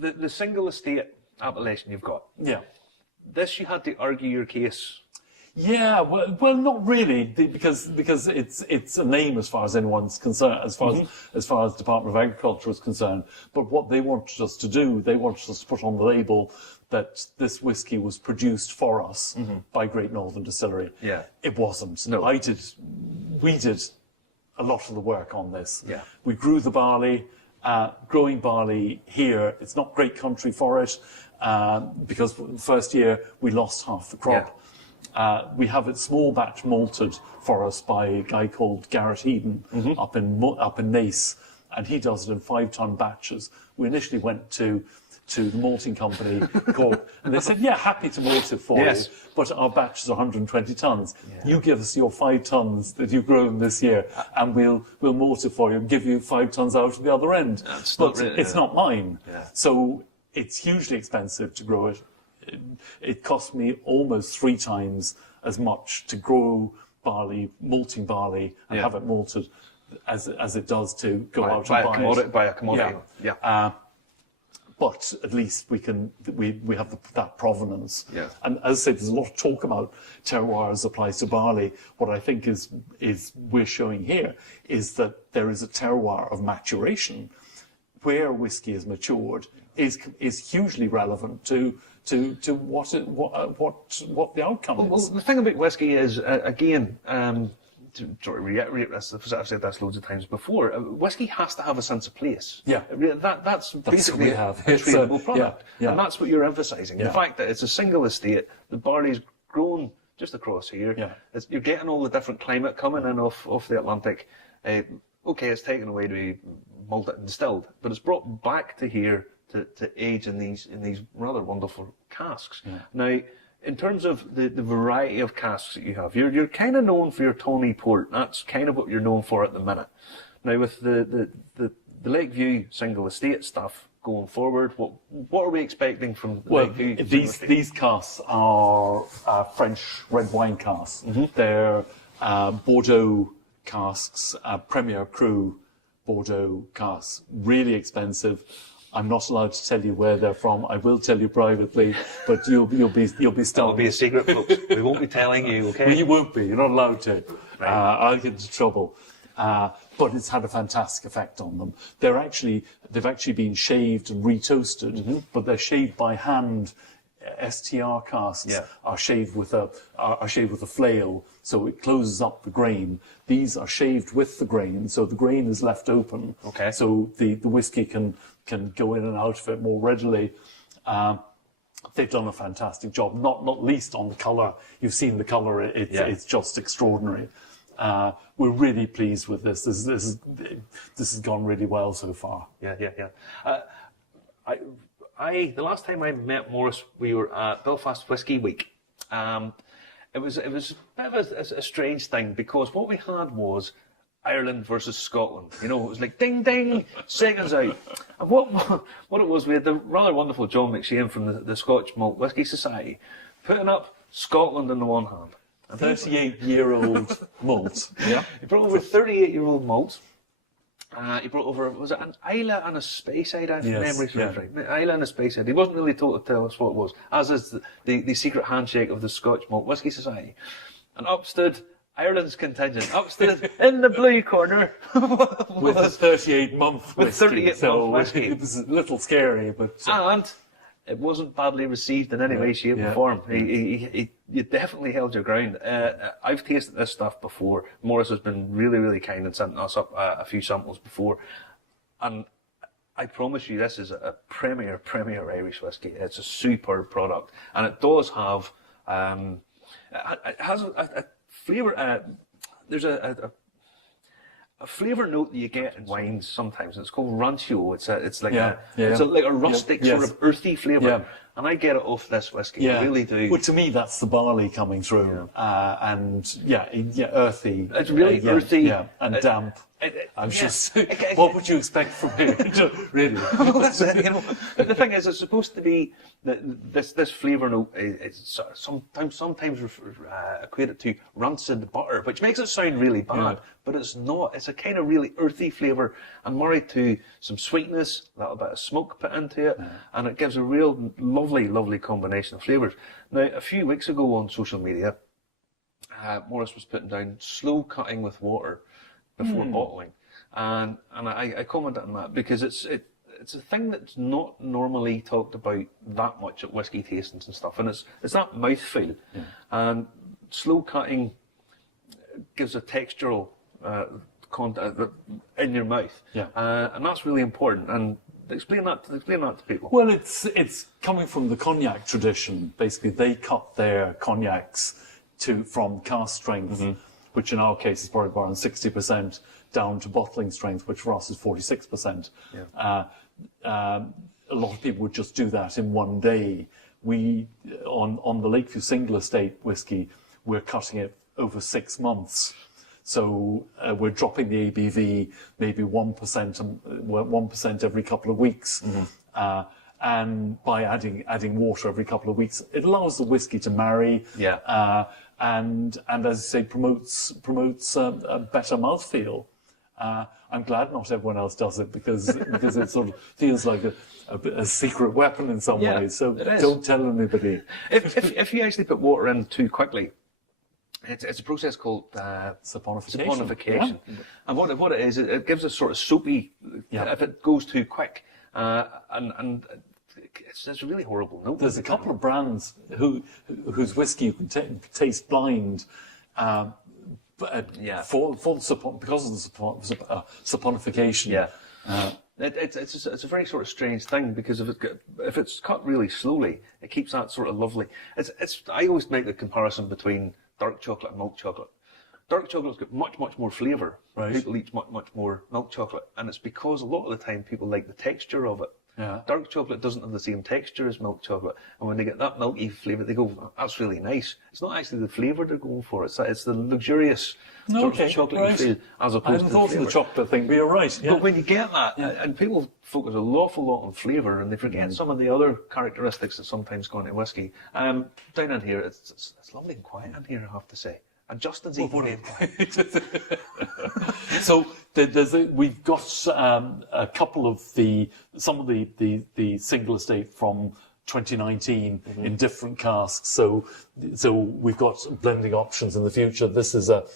the single estate appellation you've got. Yeah. This you had to argue your case Yeah, well, not really, because it's a name as far as anyone's concerned, as far as Department of Agriculture is concerned. But what they wanted us to do, they wanted us to put on the label that this whiskey was produced for us by Great Northern Distillery. Yeah. It wasn't. No. We did a lot of the work on this. Yeah. We grew the barley. Growing barley here, it's not great country for it, because the first year we lost half the crop. Yeah. We have it small batch malted for us by a guy called Garrett Eden up in Nace, and he does it in 5-ton batches. We initially went to the malting company Cork, and they said, "Yeah, happy to malt it for you, but our batch is 120 tons. Yeah. You give us your 5 tons that you've grown this year, and we'll malt it for you and give you 5 tons out of the other end." But it's not mine, so it's hugely expensive to grow it. It cost me almost 3 times as much to grow barley, malting barley, and have it malted as it does to go out and buy a commodity. But at least we have that provenance. Yeah. And as I said, there's a lot of talk about terroir as applies to barley. What I think is we're showing here is that there is a terroir of maturation where whiskey is matured is hugely relevant to what the outcome is. Well, the thing about whiskey is, again, to sort of reiterate this, I've said this loads of times before, whiskey has to have a sense of place. Yeah. That's basically what we have. a tradable product. Yeah. And that's what you're emphasising. Yeah. The fact that it's a single estate, the barley's grown just across here. Yeah. You're getting all the different climate coming in off the Atlantic. Okay, it's taken away to be malted and distilled, but it's brought back to here to age in these rather wonderful casks. Yeah. Now, in terms of the variety of casks that you have, you're kind of known for your Tawny Port. That's kind of what you're known for at the minute. Now, with the Lakeview single estate stuff going forward, what are we expecting from the Lakeview? These casks are French red wine casks. They're Bordeaux casks, Premier Cru Bordeaux casks. Really expensive. I'm not allowed to tell you where they're from. I will tell you privately, but you'll be stunned. That'll be a secret, folks. We won't be telling you, okay? Well, you won't be. You're not allowed to. Right. I'll get into trouble. But it's had a fantastic effect on them. They've actually been shaved and retoasted, but they're shaved by hand. STR casks are shaved with a flail, so it closes up the grain. These are shaved with the grain, so the grain is left open. Okay. So the whiskey can go in and out of it more readily. They've done a fantastic job, not least on the colour. You've seen the colour; it's just extraordinary. We're really pleased with this. This has gone really well so far. Yeah. The last time I met Morris, we were at Belfast Whisky Week. It was a bit of a strange thing, because what we had was Ireland versus Scotland. You know, it was like ding ding, seconds out. And what it was, we had the rather wonderful John McShane from the Scotch Malt Whisky Society putting up Scotland on the one hand. 38-year-old malt. Yeah. He brought over 38-year-old malt. He brought over, was it an Isla and a Speyside, if memory serves right? Isla and a Speyside. He wasn't really told to tell us what it was, as is the secret handshake of the Scotch Malt Whisky Society. And up stood Ireland's contingent, up stood in the blue corner with a 38-month whiskey. With 38-month whiskey. It was a little scary, but... And it wasn't badly received in any way, shape or form. You definitely held your ground. I've tasted this stuff before. Morris has been really, really kind and sent us up a few samples before. And I promise you, this is a premier Irish whiskey. It's a superb product. And it does have... it has a flavour... there's a flavour note that you get in wines sometimes. It's called rancio. It's like a rustic sort of earthy flavour. Yeah. And I get it off this whiskey. I really do. Well, to me, that's the barley coming through. And earthy. It's really earthy. Yeah, and damp. I'm just. What would you expect from me? Really? Well, that's it, you know. But the thing is, it's supposed to be this flavour note. It's sometimes equated to rancid butter, which makes it sound really bad. But it's not. It's a kind of really earthy flavour, and married to some sweetness, a little bit of smoke put into it, and it gives a real lovely combination of flavours. Now, a few weeks ago on social media, Morris was putting down slow cutting with water before bottling, and I commented on that because it's a thing that's not normally talked about that much at whiskey tastings and stuff, and it's that mouthfeel, and slow cutting gives a textural content in your mouth, and that's really important. And explain that to people. Well, it's coming from the cognac tradition. Basically, they cut their cognacs from cask strength, which in our case is probably around 60%, down to bottling strength, which for us is 46%. A lot of people would just do that in one day. We on the Lakeview single estate whiskey, we're cutting it over 6 months. So we're dropping the ABV maybe 1% every couple of weeks, and by adding water every couple of weeks, it allows the whiskey to marry. And as I say, promotes a better mouthfeel. I'm glad not everyone else does it because it sort of feels like a secret weapon in some ways. So don't tell anybody. If you actually put water in too quickly, it's a process called saponification. And what it is, it gives a sort of soapy. If it goes too quick, and it's a really horrible note. There's a couple of brands whose whiskey you can taste blind. Because of the saponification. It's a very sort of strange thing because if it's cut really slowly, it keeps that sort of lovely. I always make the comparison between dark chocolate and milk chocolate. Dark chocolate's got much more flavour. Right. People eat much more milk chocolate, and it's because a lot of the time people like the texture of it. Dark chocolate doesn't have the same texture as milk chocolate, and when they get that milky flavour, they go, "That's really nice." It's not actually the flavour they're going for; it's the luxurious sort of chocolatey feel as opposed to the flavour. I hadn't thought of the chocolate thing, but you're right. But when you get that, and people focus an awful lot on flavour, and they forget some of the other characteristics that sometimes go into whiskey. Down in here, it's lovely and quiet in here, I have to say. And Justin's even made quiet. So we've got a couple of some of the single estate from 2019 in different casks. So we've got blending options in the future. This is a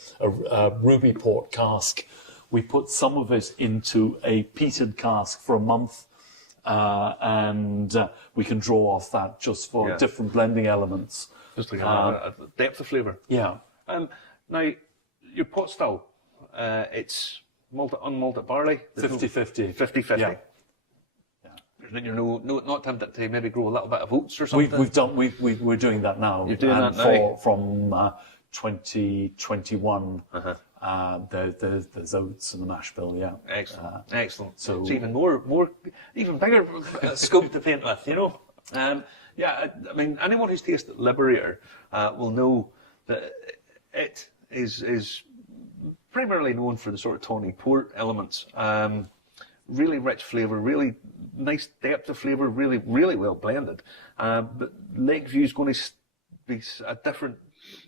ruby port cask. We put some of it into a peated cask for a month, and we can draw off that just for different blending elements. Just to get a depth of flavour. Yeah. Now, your pot still, it's unmalted barley. 50-50. 50-50. Yeah. You're not tempted to maybe grow a little bit of oats or something? We're doing that now. You're doing that now? From 2021. There's oats in the mash bill, Excellent. So even bigger scope to paint with, you know. I mean, anyone who's tasted Liberator will know that it is primarily known for the sort of tawny port elements. Really rich flavour, really nice depth of flavour, really well blended. But Lakeview is going to be a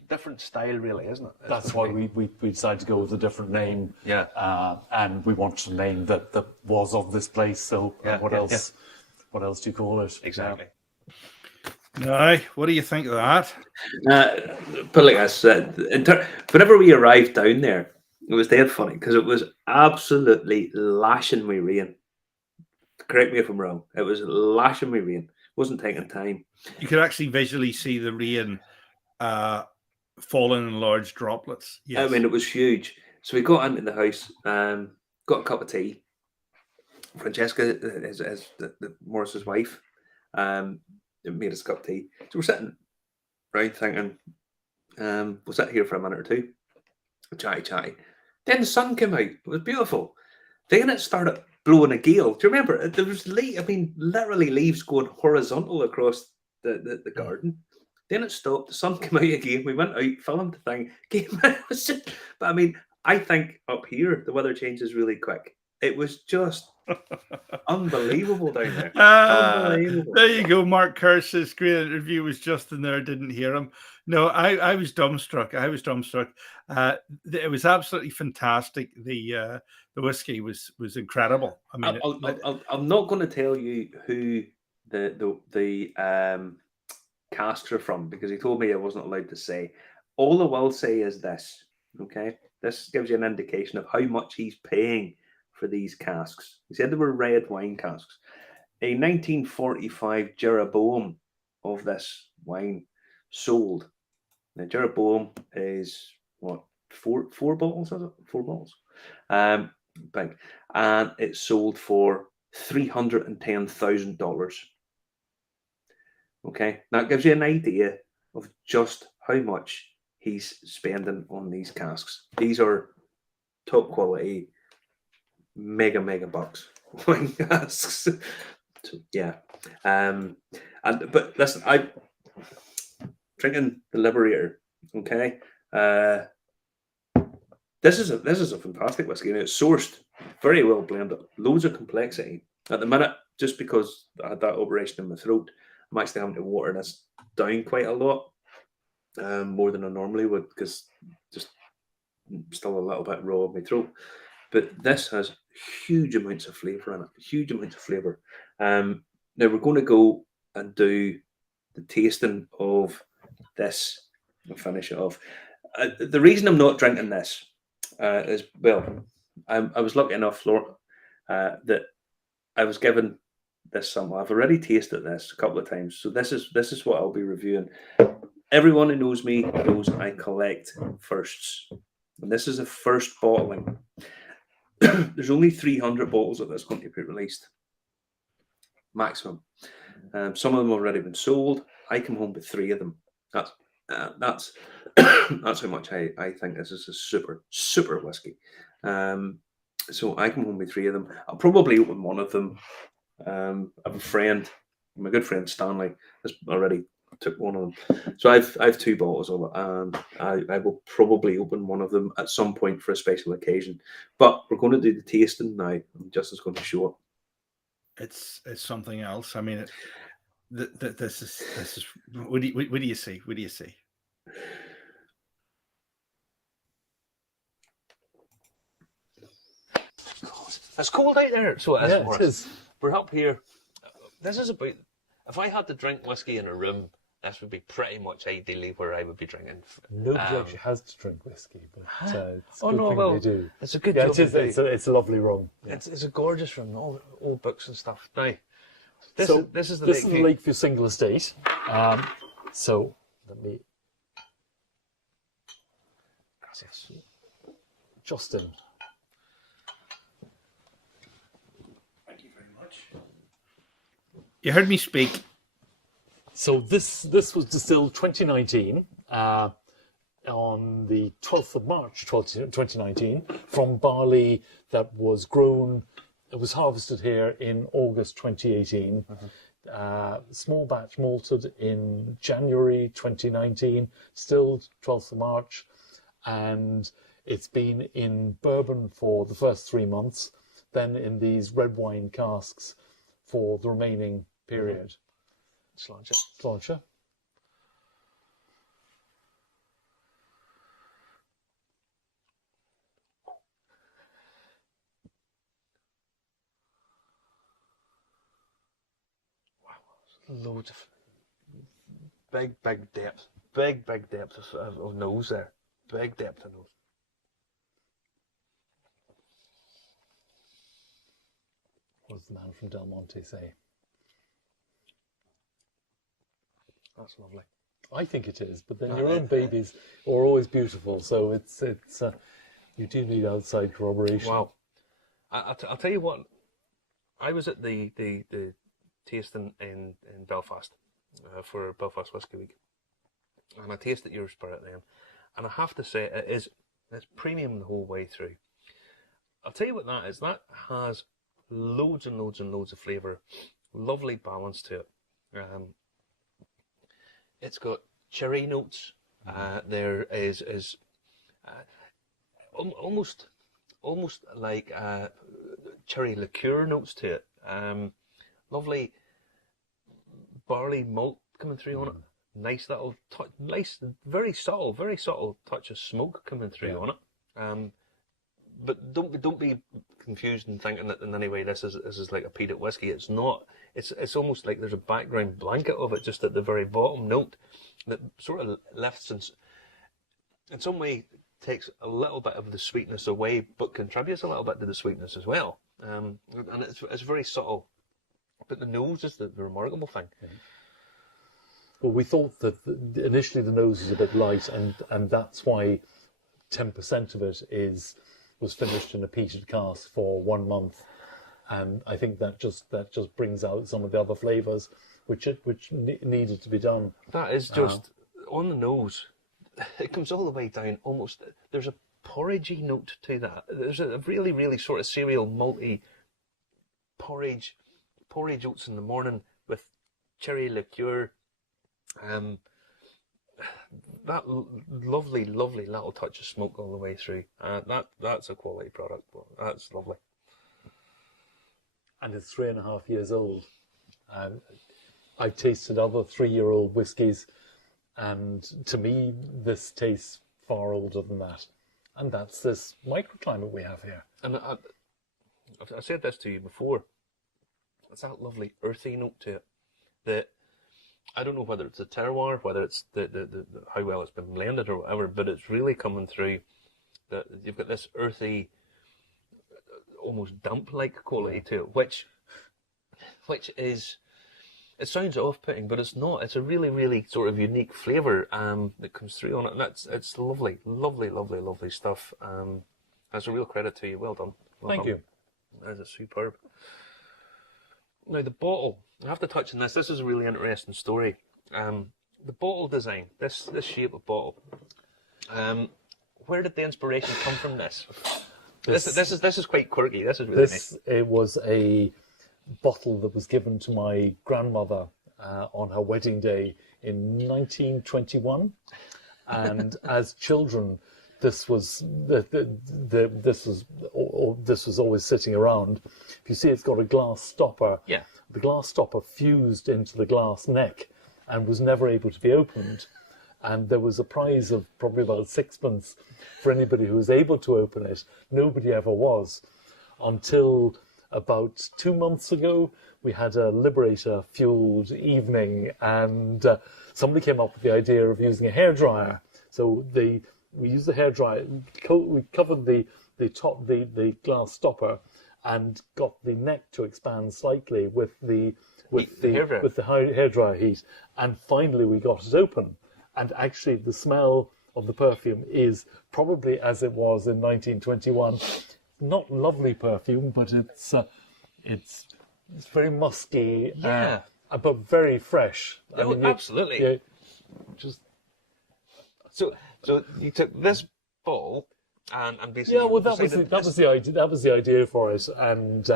different style, really, isn't it? That's why we decided to go with a different name. And we wanted a name that was of this place. So what else? What else do you call it? Exactly. Aye, what do you think of that? But like I said, whenever we arrived down there, it was dead funny because it was absolutely lashing with rain. Correct me if I'm wrong. It was lashing with rain. Wasn't taking time. You could actually visually see the rain falling in large droplets. Yes. I mean, it was huge. So we got into the house, got a cup of tea. Francesca is the Morris's wife. Made us a cup of tea. So we're sitting around thinking, we'll sit here for a minute or two. Chatty. Then the sun came out. It was beautiful. Then it started blowing a gale. Do you remember? There was literally leaves going horizontal across the garden. Then it stopped. The sun came out again. We went out, filmed the thing, came out. But I mean, I think up here the weather changes really quick. It was just unbelievable down there. Unbelievable. There you go. Mark Kerr says great interview was Justin there. Didn't hear him. No, I was dumbstruck. It was absolutely fantastic. The whiskey was incredible. I mean, I'm not going to tell you who the casks are from because he told me I wasn't allowed to say. all I will say is this, okay? This gives you an indication of how much he's paying for these casks. He said they were red wine casks. A 1945 Jeroboam of this wine sold. Now, Jeroboam is what, four bottles, is it? 4 bottles. Big. And it sold for $310,000. Okay, that gives you an idea of just how much he's spending on these casks. These are top quality, mega bucks wine casks. So, yeah, but listen, I drinking the Liberator. Okay, this is a fantastic whiskey. And it's sourced very well blended, loads of complexity. At the minute, just because I had that operation in my throat, I'm actually having to water this down quite a lot, more than I normally would, because just still a little bit raw in my throat. But this has huge amounts of flavour in it, huge amounts of flavour. Now we're going to go and do the tasting of this and finish it off. The reason I'm not drinking this is, well, I was lucky enough, that I was given this sample. I've already tasted this a couple of times, so this is what I'll be reviewing. Everyone who knows me knows I collect firsts, and this is a first bottling. There's only 300 bottles of this going to be released, maximum. Some of them have already been sold. I come home with 3 of them. That's that's how much I think this is a super whiskey. So I come home with 3 of them. I'll probably open one of them. I have a friend, my good friend Stanley, has already took one of them. So I've 2 bottles of it, and I will probably open one of them at some point for a special occasion. But we're going to do the tasting now, and Justin's going to show it. It's something else. I mean, this is. What do you see? What do you see? It's cold out there, so it is. Yeah, For it us. is. We're up here. This is about. If I had to drink whiskey in a room, this would be pretty much ideally where I would be drinking. Nobody actually has to drink whiskey, but it's a Oh good no, thing well, they do. it's a good Yeah, job. it is. to do. It's a lovely room. Yeah. It's a gorgeous room, all old books and stuff. Now, this So is the this is the Lakeview. Lakeview single estate. So let me. Justin. Thank you very much. You heard me speak. So this was distilled 2019 on the 12th of March 2019 from barley that was grown. It was harvested here in August 2018. Small batch malted in January 2019, distilled 12th of March, and it's been in bourbon for the first 3 months, then in these red wine casks for the remaining period. Sláinte. Loads of big depth. Big depth of nose there. Big depth of nose. What does the man from Del Monte say? That's lovely. I think it is, but then your own babies are always beautiful, so it's you do need outside corroboration. Wow. I'll tell you what. I was at the tasting in Belfast for Belfast Whisky Week, and I tasted your spirit then, and I have to say it's premium the whole way through. I'll tell you what that is. That has loads and loads of flavour, lovely balance to it. It's got cherry notes. There is almost like cherry liqueur notes to it. Lovely barley malt coming through on it. Nice little touch, nice, very subtle touch of smoke coming through on it. But don't be confused and thinking that in any way this is like a peated whiskey. It's not. It's almost like there's a background blanket of it just at the very bottom note that sort of lifts and in some way takes a little bit of the sweetness away, but contributes a little bit to the sweetness as well. And it's very subtle. But the nose is the remarkable thing. Well, we thought that initially the nose was a bit light, and that's why 10% of it was finished in a peated cask for 1 month, and I think that just brings out some of the other flavours which needed to be done. That is just on the nose. It comes all the way down. Almost there's a porridgey note to that. There's a really, really sort of cereal malty porridge oats in the morning with cherry liqueur. That lovely, lovely little touch of smoke all the way through. That's a quality product. That's lovely. And it's 3.5 years old. I've tasted other 3-year-old whiskies, and to me, this tastes far older than that. And that's this microclimate we have here. And I said this to you before. It's that lovely earthy note to it that I don't know whether it's the terroir, whether it's the how well it's been blended or whatever, but it's really coming through. That you've got this earthy, almost damp-like quality to it, which is, it sounds off-putting, but it's not. It's a really, really sort of unique flavour that comes through on it, and it's lovely, lovely, lovely, lovely stuff. That's a real credit to you. Well done. Thank you. That is superb. Now the bottle, I have to touch on this. This is a really interesting story. The bottle design, this shape of bottle. Where did the inspiration come from? This is quite quirky. This is really nice. It was a bottle that was given to my grandmother on her wedding day in 1921, and as children, this was always sitting around. If you see, it's got a glass stopper. Yeah. The glass stopper fused into the glass neck and was never able to be opened. And there was a prize of probably about 6pence for anybody who was able to open it. Nobody ever was, until about 2 months ago. We had a Liberator-fueled evening, and somebody came up with the idea of using a hairdryer. So we used the hairdryer. We covered the glass stopper, and got the neck to expand slightly with the hairdryer heat, and finally we got it open. And actually, the smell of the perfume is probably as it was in 1921. Not lovely perfume, but it's very musky, but very fresh. Absolutely. Yeah, So you took this bottle and basically that was the idea for it, and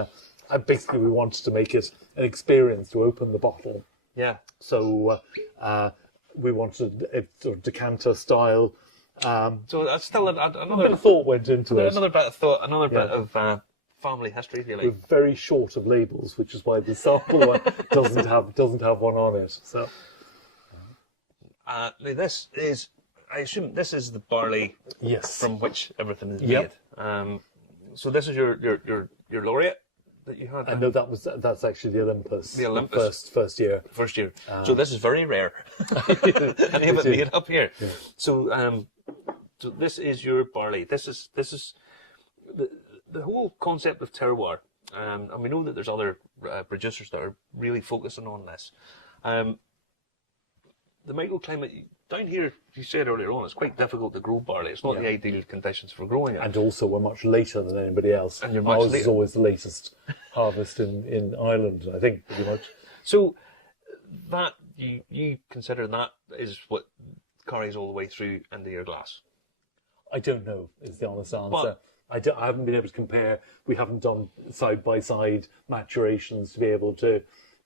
basically we wanted to make it an experience to open the bottle. Yeah. So we wanted it sort of decanter style. So that's still another bit of thought went into it. Another bit of thought, another bit of family history, if you like. We're very short of labels, which is why the sample one doesn't have one on it. So now this is, I assume, this is the barley, yes, from which everything is Yep. made. So this is your laureate that you had. I know that's actually the Olympus. The Olympus. First year. First year. So this is very rare. And you have it made up here. Yeah. So so this is your barley. This is the whole concept of terroir. And we know that there's other producers that are really focusing on this. The microclimate down here, you said earlier on, it's quite difficult to grow barley. It's not the ideal conditions for growing it. And also, we're much later than anybody else. And you're much Ours later. is always the latest harvest in Ireland, I think, pretty much. So that you consider that is what carries all the way through into your glass? I don't know, is the honest answer. Well, I haven't been able to compare. We haven't done side-by-side maturations to be able to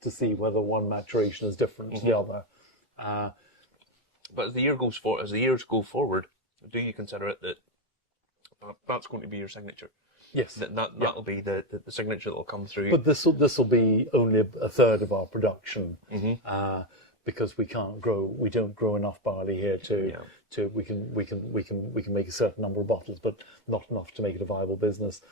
see whether one maturation is different to the other. But as the years go forward, do you consider it that that's going to be your signature? Yes. That'll be the signature that will come through. But this will be only a third of our production, because we can't grow. We don't grow enough barley here to we can make a certain number of bottles, but not enough to make it a viable business.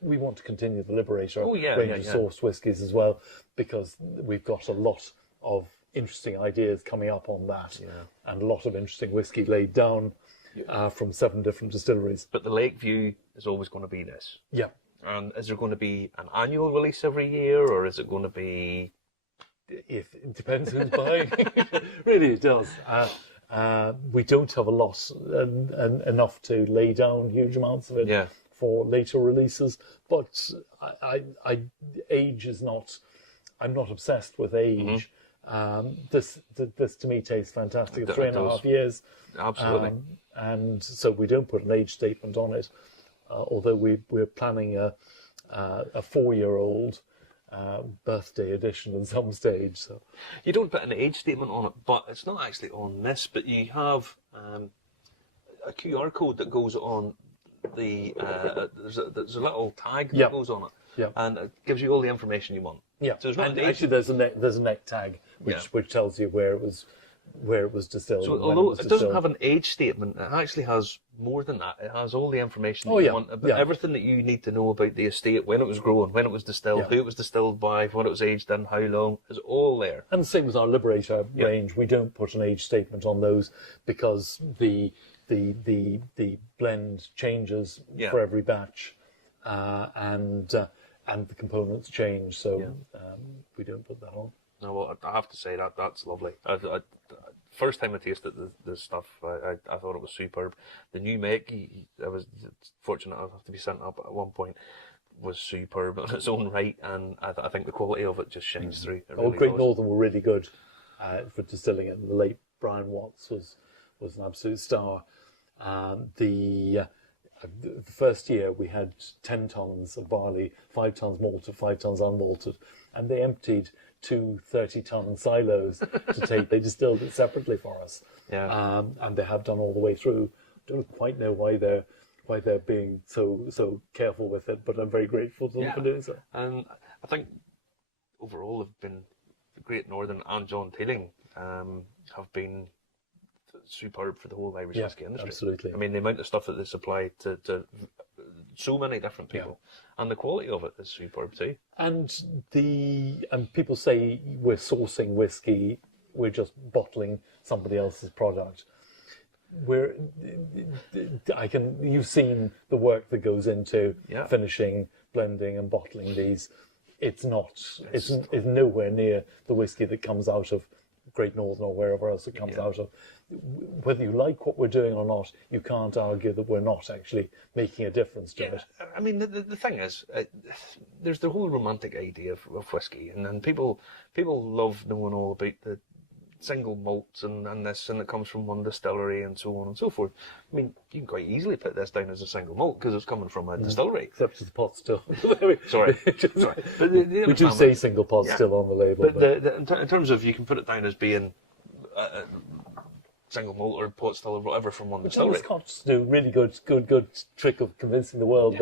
We want to continue the Liberator range of sourced whiskies as well, because we've got a lot of interesting ideas coming up on that, and a lot of interesting whiskey laid down. from 7 different distilleries. But the Lakeview is always going to be this. Yeah. And is there going to be an annual release every year, or is it going to be... If it depends who's buying. Really, it does. We don't have a lot enough to lay down huge amounts of it for later releases. But age is not. I'm not obsessed with age. This to me tastes fantastic. 3.5 years. Absolutely. And so we don't put an age statement on it, although we're planning a 4-year-old birthday edition at some stage. So You don't put an age statement on it, but it's not actually on this, but you have a QR code that goes on the... there's a little tag that goes on it, and it gives you all the information you want. Yeah, so there's not and an age... actually there's a neck tag which tells you where it was distilled. So although it doesn't have an age statement, it actually has more than that. It has all the information that you want about everything that you need to know about the estate, when it was grown, when it was distilled, who it was distilled by, what it was aged in, how long. It's all there. And the same with our Liberator range. We don't put an age statement on those because the blend changes for every batch, and the components change. So we don't put that on. No, well, I have to say that's lovely. First time I tasted the stuff, I thought it was superb. The new make, I was fortunate enough to be sent up at one point, was superb in its own right, and I think the quality of it just shines through. Great Northern were really good for distilling it. The late Brian Watts was an absolute star. The first year we had 10 tons of barley, 5 tons malted, 5 tons unmalted, and they emptied 2 30-ton silos to take. They distilled it separately for us, and they have done all the way through. Don't quite know why they're being so careful with it, but I'm very grateful to them for doing so. And I think overall have been Great Northern and John Teeling have been superb for the whole Irish whiskey industry. Absolutely. I mean, the amount of stuff that they supply to so many different people, and the quality of it is superb too. And people say we're sourcing whiskey, we're just bottling somebody else's product. You've seen the work that goes into finishing, blending, and bottling these. It's nowhere near the whiskey that comes out of Great Northern or wherever else it comes out of. Whether you like what we're doing or not, you can't argue that we're not actually making a difference to it. I mean, the thing is, there's the whole romantic idea of whiskey, and people love knowing all about the single malts and this, and it comes from one distillery and so on and so forth. I mean, you can quite easily put this down as a single malt because it's coming from a distillery. Except it's pot still. Sorry. But we do say single pot still on the label. But in terms of, you can put it down as being single malt or pot still or whatever from one distillery. Scotch do a really good trick of convincing the world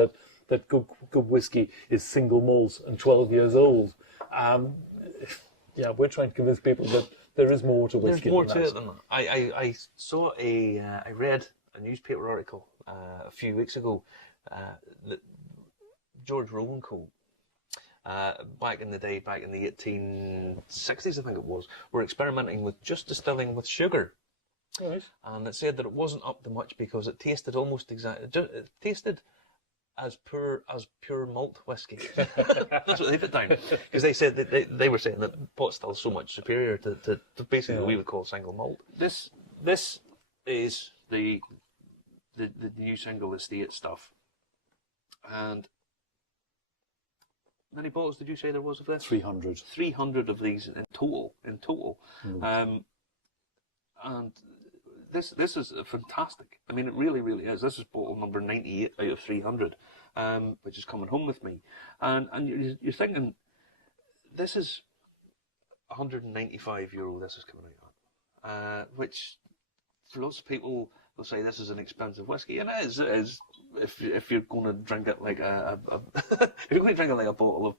that good whiskey is single malt and 12 years old. We're trying to convince people that there is more to whiskey. There's more to it than that. I read a newspaper article a few weeks ago that George Rowe & Co. Back in the day, back in the 1860s, I think it was, were experimenting with just distilling with sugar. Right. And it said that it wasn't up to much because it tasted almost exactly. It tasted as pure malt whiskey. That's what they put down, because they said that they were saying that pot still is so much superior to basically what we would call single malt. This is the new single estate stuff. And how many bottles did you say there was of this? 300. 300 of these in total. And this is fantastic. I mean, it really, really is. This is bottle number 98 out of 300, which is coming home with me. And you're thinking, this is €195 this is coming out on, which for lots of people will say this is an expensive whiskey, and it is. If you're going to drink it like if you're going to drink it like a bottle of,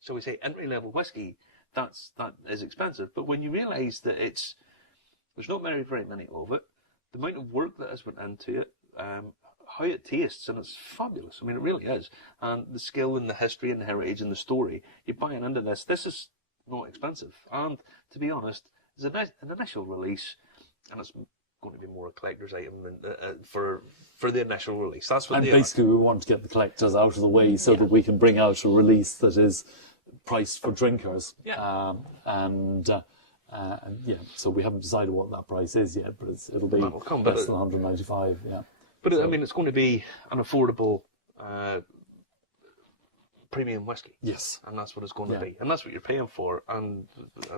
shall we say, entry level whiskey, that is expensive. But when you realise that there's not very many of it, the amount of work that has went into it, how it tastes, and it's fabulous. I mean, it really is. And the skill and the history and the heritage and the story, you're buying into this. This is not expensive. And to be honest, it's an initial release, and it's going to be more a collector's item than, for the initial release. That's what And they basically, we want to get the collectors out of the way so that we can bring out a release that is priced for drinkers. Yeah. So we haven't decided what that price is yet, but it'll be That will come, less than 195. Yeah. But I mean, it's going to be an affordable premium whiskey. Yes. And that's what it's going to be. And that's what you're paying for. And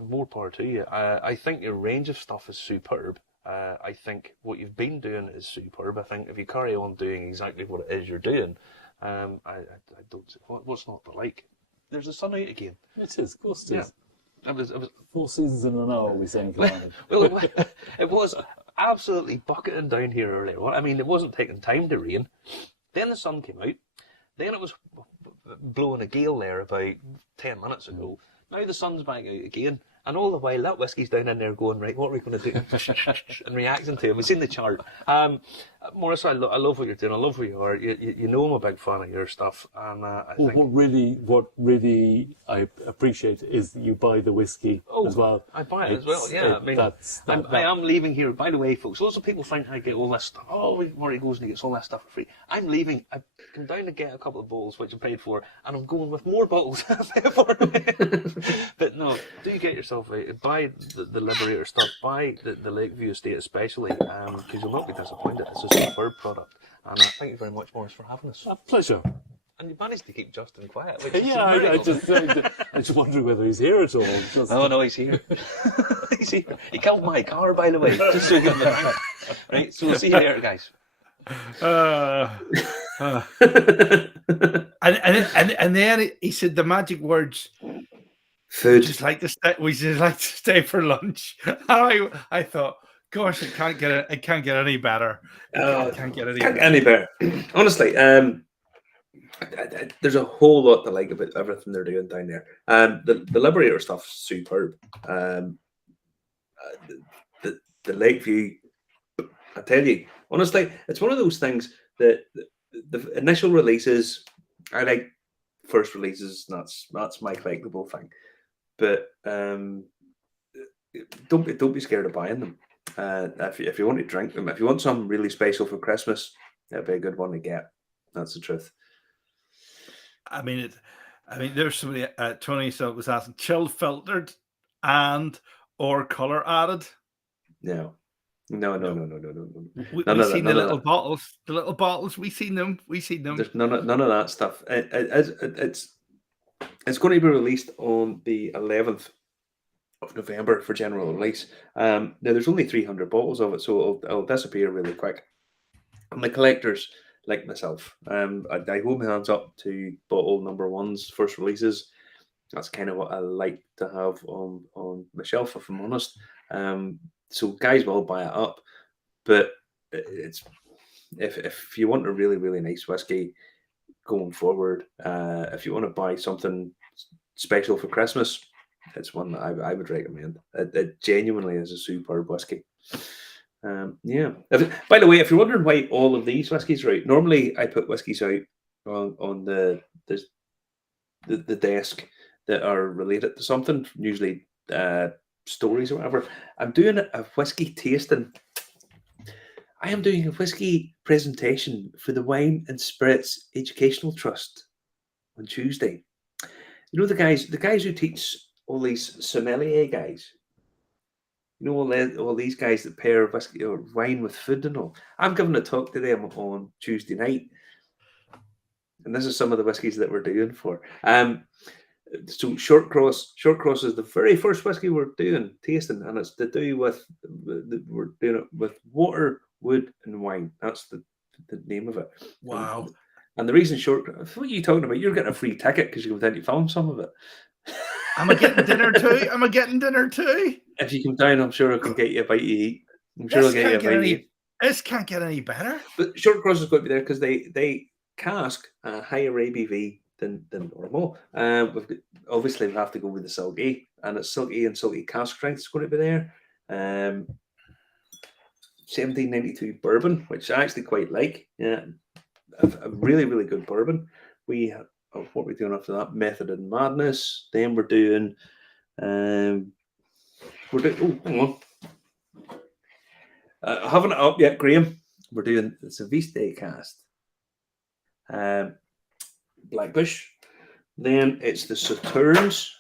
more power to you. I think your range of stuff is superb. I think what you've been doing is superb. I think if you carry on doing exactly what it is you're doing, I don't see what's not to like. There's the sun out again. It is, of course it is. It was 4 seasons in an hour, we say in Cardiff. well, it was absolutely bucketing down here earlier. I mean, it wasn't taking time to rain. Then the sun came out. Then it was blowing a gale there about 10 minutes ago. Now the sun's back out again. And all the while, that whiskey's down in there going, right, what are we going to do? And reacting to it. We've seen the chart. Maurice, I love what you're doing. I love who you are. You know I'm a big fan of your stuff. And I think... What really I appreciate is that you buy the whiskey as well. I buy it as well, yeah. I mean, I am leaving here. By the way, folks, lots of people think I get all this stuff. Oh, Murray goes and he gets all that stuff for free. I'm leaving. I come down to get a couple of bottles, which I paid for, and I'm going with more bottles. But no, do get yourself buy the Liberator stuff, buy the Lakeview estate especially, because you'll not be disappointed. It's a superb product. And thank you very much, Maurice, for having us. A pleasure. And you managed to keep Justin quiet. I just wondering whether he's here at all. Oh no, he's here. He's here. He killed my car, by the way, just so you get the right. So we'll see you later, guys. And then he said the magic words. Food. We just like to stay for lunch. And I thought, gosh, it can't get any better. It can't get any better. Honestly, there's a whole lot to like about everything they're doing down there. The Liberator stuff's superb. The Lakeview, I tell you, honestly, it's one of those things that the initial releases, I like first releases. That's my collectible thing. But don't be scared of buying them. If you want to drink them, if you want something really special for Christmas, that'd be a good one to get. That's the truth. I mean, there's somebody. Tony was asking, chilled, filtered, and or color added. No. We've seen the little bottles. The little bottles. We've seen them. There's none of that stuff. It's going to be released on the 11th of November for general release. Now, there's only 300 bottles of it, so it'll disappear really quick. And the collectors, like myself, I hold my hands up to bottle number one's first releases. That's kind of what I like to have on my shelf, if I'm honest. So guys will buy it up, but it's if you want a really, really nice whiskey going forward, if you want to buy something special for Christmas, it's one that I would recommend. It genuinely is a superb whiskey. By the way, if you're wondering why all of these whiskies are out, normally I put whiskies out on the desk that are related to something, usually stories or whatever. I'm doing a whiskey tasting. I am doing a whiskey presentation for the Wine and Spirits Educational Trust on Tuesday. You know the guys who teach all these sommelier guys. You know all these guys that pair whiskey or wine with food and all. I'm giving a talk to them on Tuesday night, and this is some of the whiskies that we're doing for. So Short Cross is the very first whiskey we're doing tasting, and it's to do with we're doing it with water, wood, and wine. That's the name of it. Wow. And the reason what are you talking about? You're getting a free ticket because you come down to film some of it. Am I getting dinner too? If you come down, I'm sure I can get you a bite to eat. I'm sure I'll get you a bite to eat. This can't get any better. But Short Cross is going to be there because they cask a higher ABV than normal. Obviously, we have to go with the silky, and it's silky and silky cask strength is going to be there. 1792 bourbon, which I actually quite like. Yeah, a really, really good bourbon. We have, what are we doing after that? Method and Madness. Then we're doing hang on. I haven't it up yet, Graham. We're doing the Viste cast. Blackbush. Then it's the Sauternes.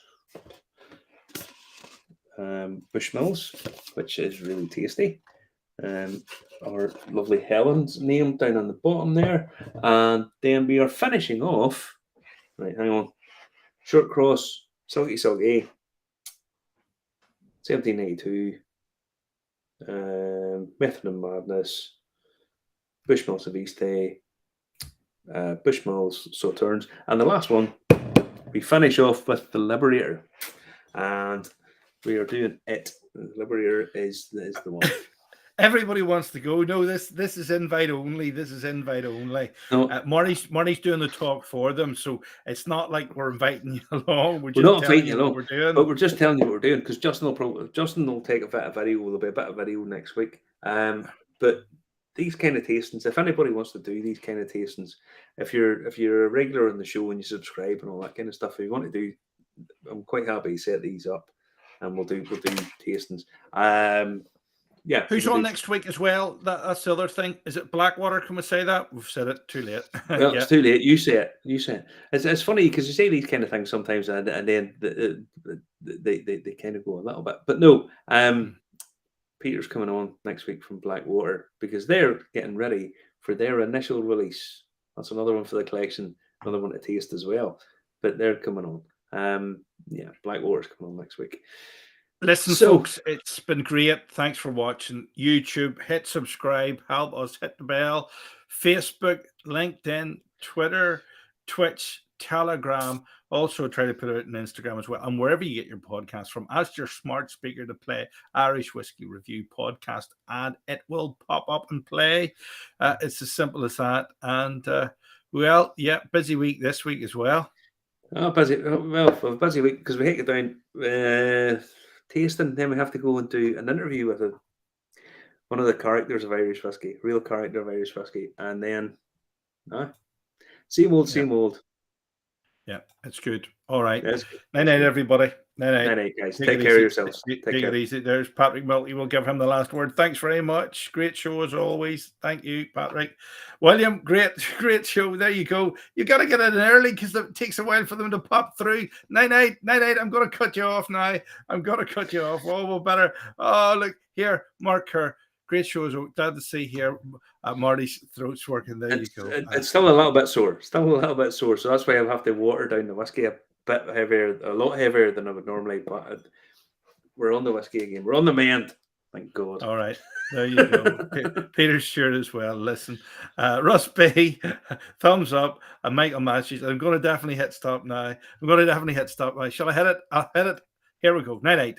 Bushmills, which is really tasty. Our lovely Helen's name down on the bottom there. And then we are finishing off. Right, hang on. Short Cross, Sulky Sulky, 1782, Method and Madness, Bushmills of East Day, Bushmills, Sauternes, and the last one, we finish off with the Liberator. And we are doing it. The Liberator is the one. Everybody wants to go. No, this is invite only. This is invite only. No, Marty's doing the talk for them, so it's not like we're inviting you along. we're just not telling inviting you what along, we're doing. but we're just telling you what we're doing because Justin will take a bit of video. There'll be a bit of video next week. But these kind of tastings, if anybody wants to do these kind of tastings, if you're a regular on the show and you subscribe and all that kind of stuff, if you want to do, I'm quite happy to set these up, and we'll do tastings. Yeah. Who's on next week as well? That's the other thing. Is it Blackwater? Can we say that? We've said it too late. Well, it's too late. You say it. You say it. It's funny because you say these kind of things sometimes, and then they kind of go a little bit. But no, Peter's coming on next week from Blackwater because they're getting ready for their initial release. That's another one for the collection, another one to taste as well. But they're coming on. Yeah, Blackwater's coming on next week. Listen, folks, it's been great. Thanks for watching. YouTube, hit subscribe, help us hit the bell. Facebook, LinkedIn, Twitter, Twitch, Telegram. Also try to put it out on Instagram as well. And wherever you get your podcast from, ask your smart speaker to play Irish Whiskey Review podcast, and it will pop up and play. It's as simple as that. And, well, yeah, busy week this week as well. Oh, busy. Well, busy week because we hit it down tasting. Then we have to go and do an interview with one of the characters of Irish whiskey, real character of Irish whiskey, and then same old. Yeah, it's good. All right. Night night, everybody. Night, guys. Take care of yourselves. Take it easy. There's Patrick Milty. We'll give him the last word. Thanks very much. Great show as always. Thank you, Patrick. William, great show. There you go. You got to get in early because it takes a while for them to pop through. Night. I'm going to cut you off now. I'm going to cut you off. Oh, well, better. Oh, look here, Mark Kerr. Great shows. Glad to see here. Marty's throat's working. There you go. It's still a little bit sore. So that's why I'll have to water down the whiskey a bit heavier, a lot heavier than I would normally. But we're on the whiskey again. We're on the mend. Thank God. All right. There you go. Peter's shirt as well. Listen, Russ B, thumbs up. And Michael Matthews. I'm going to definitely hit stop now. Shall I hit it? I'll hit it. Here we go. Night.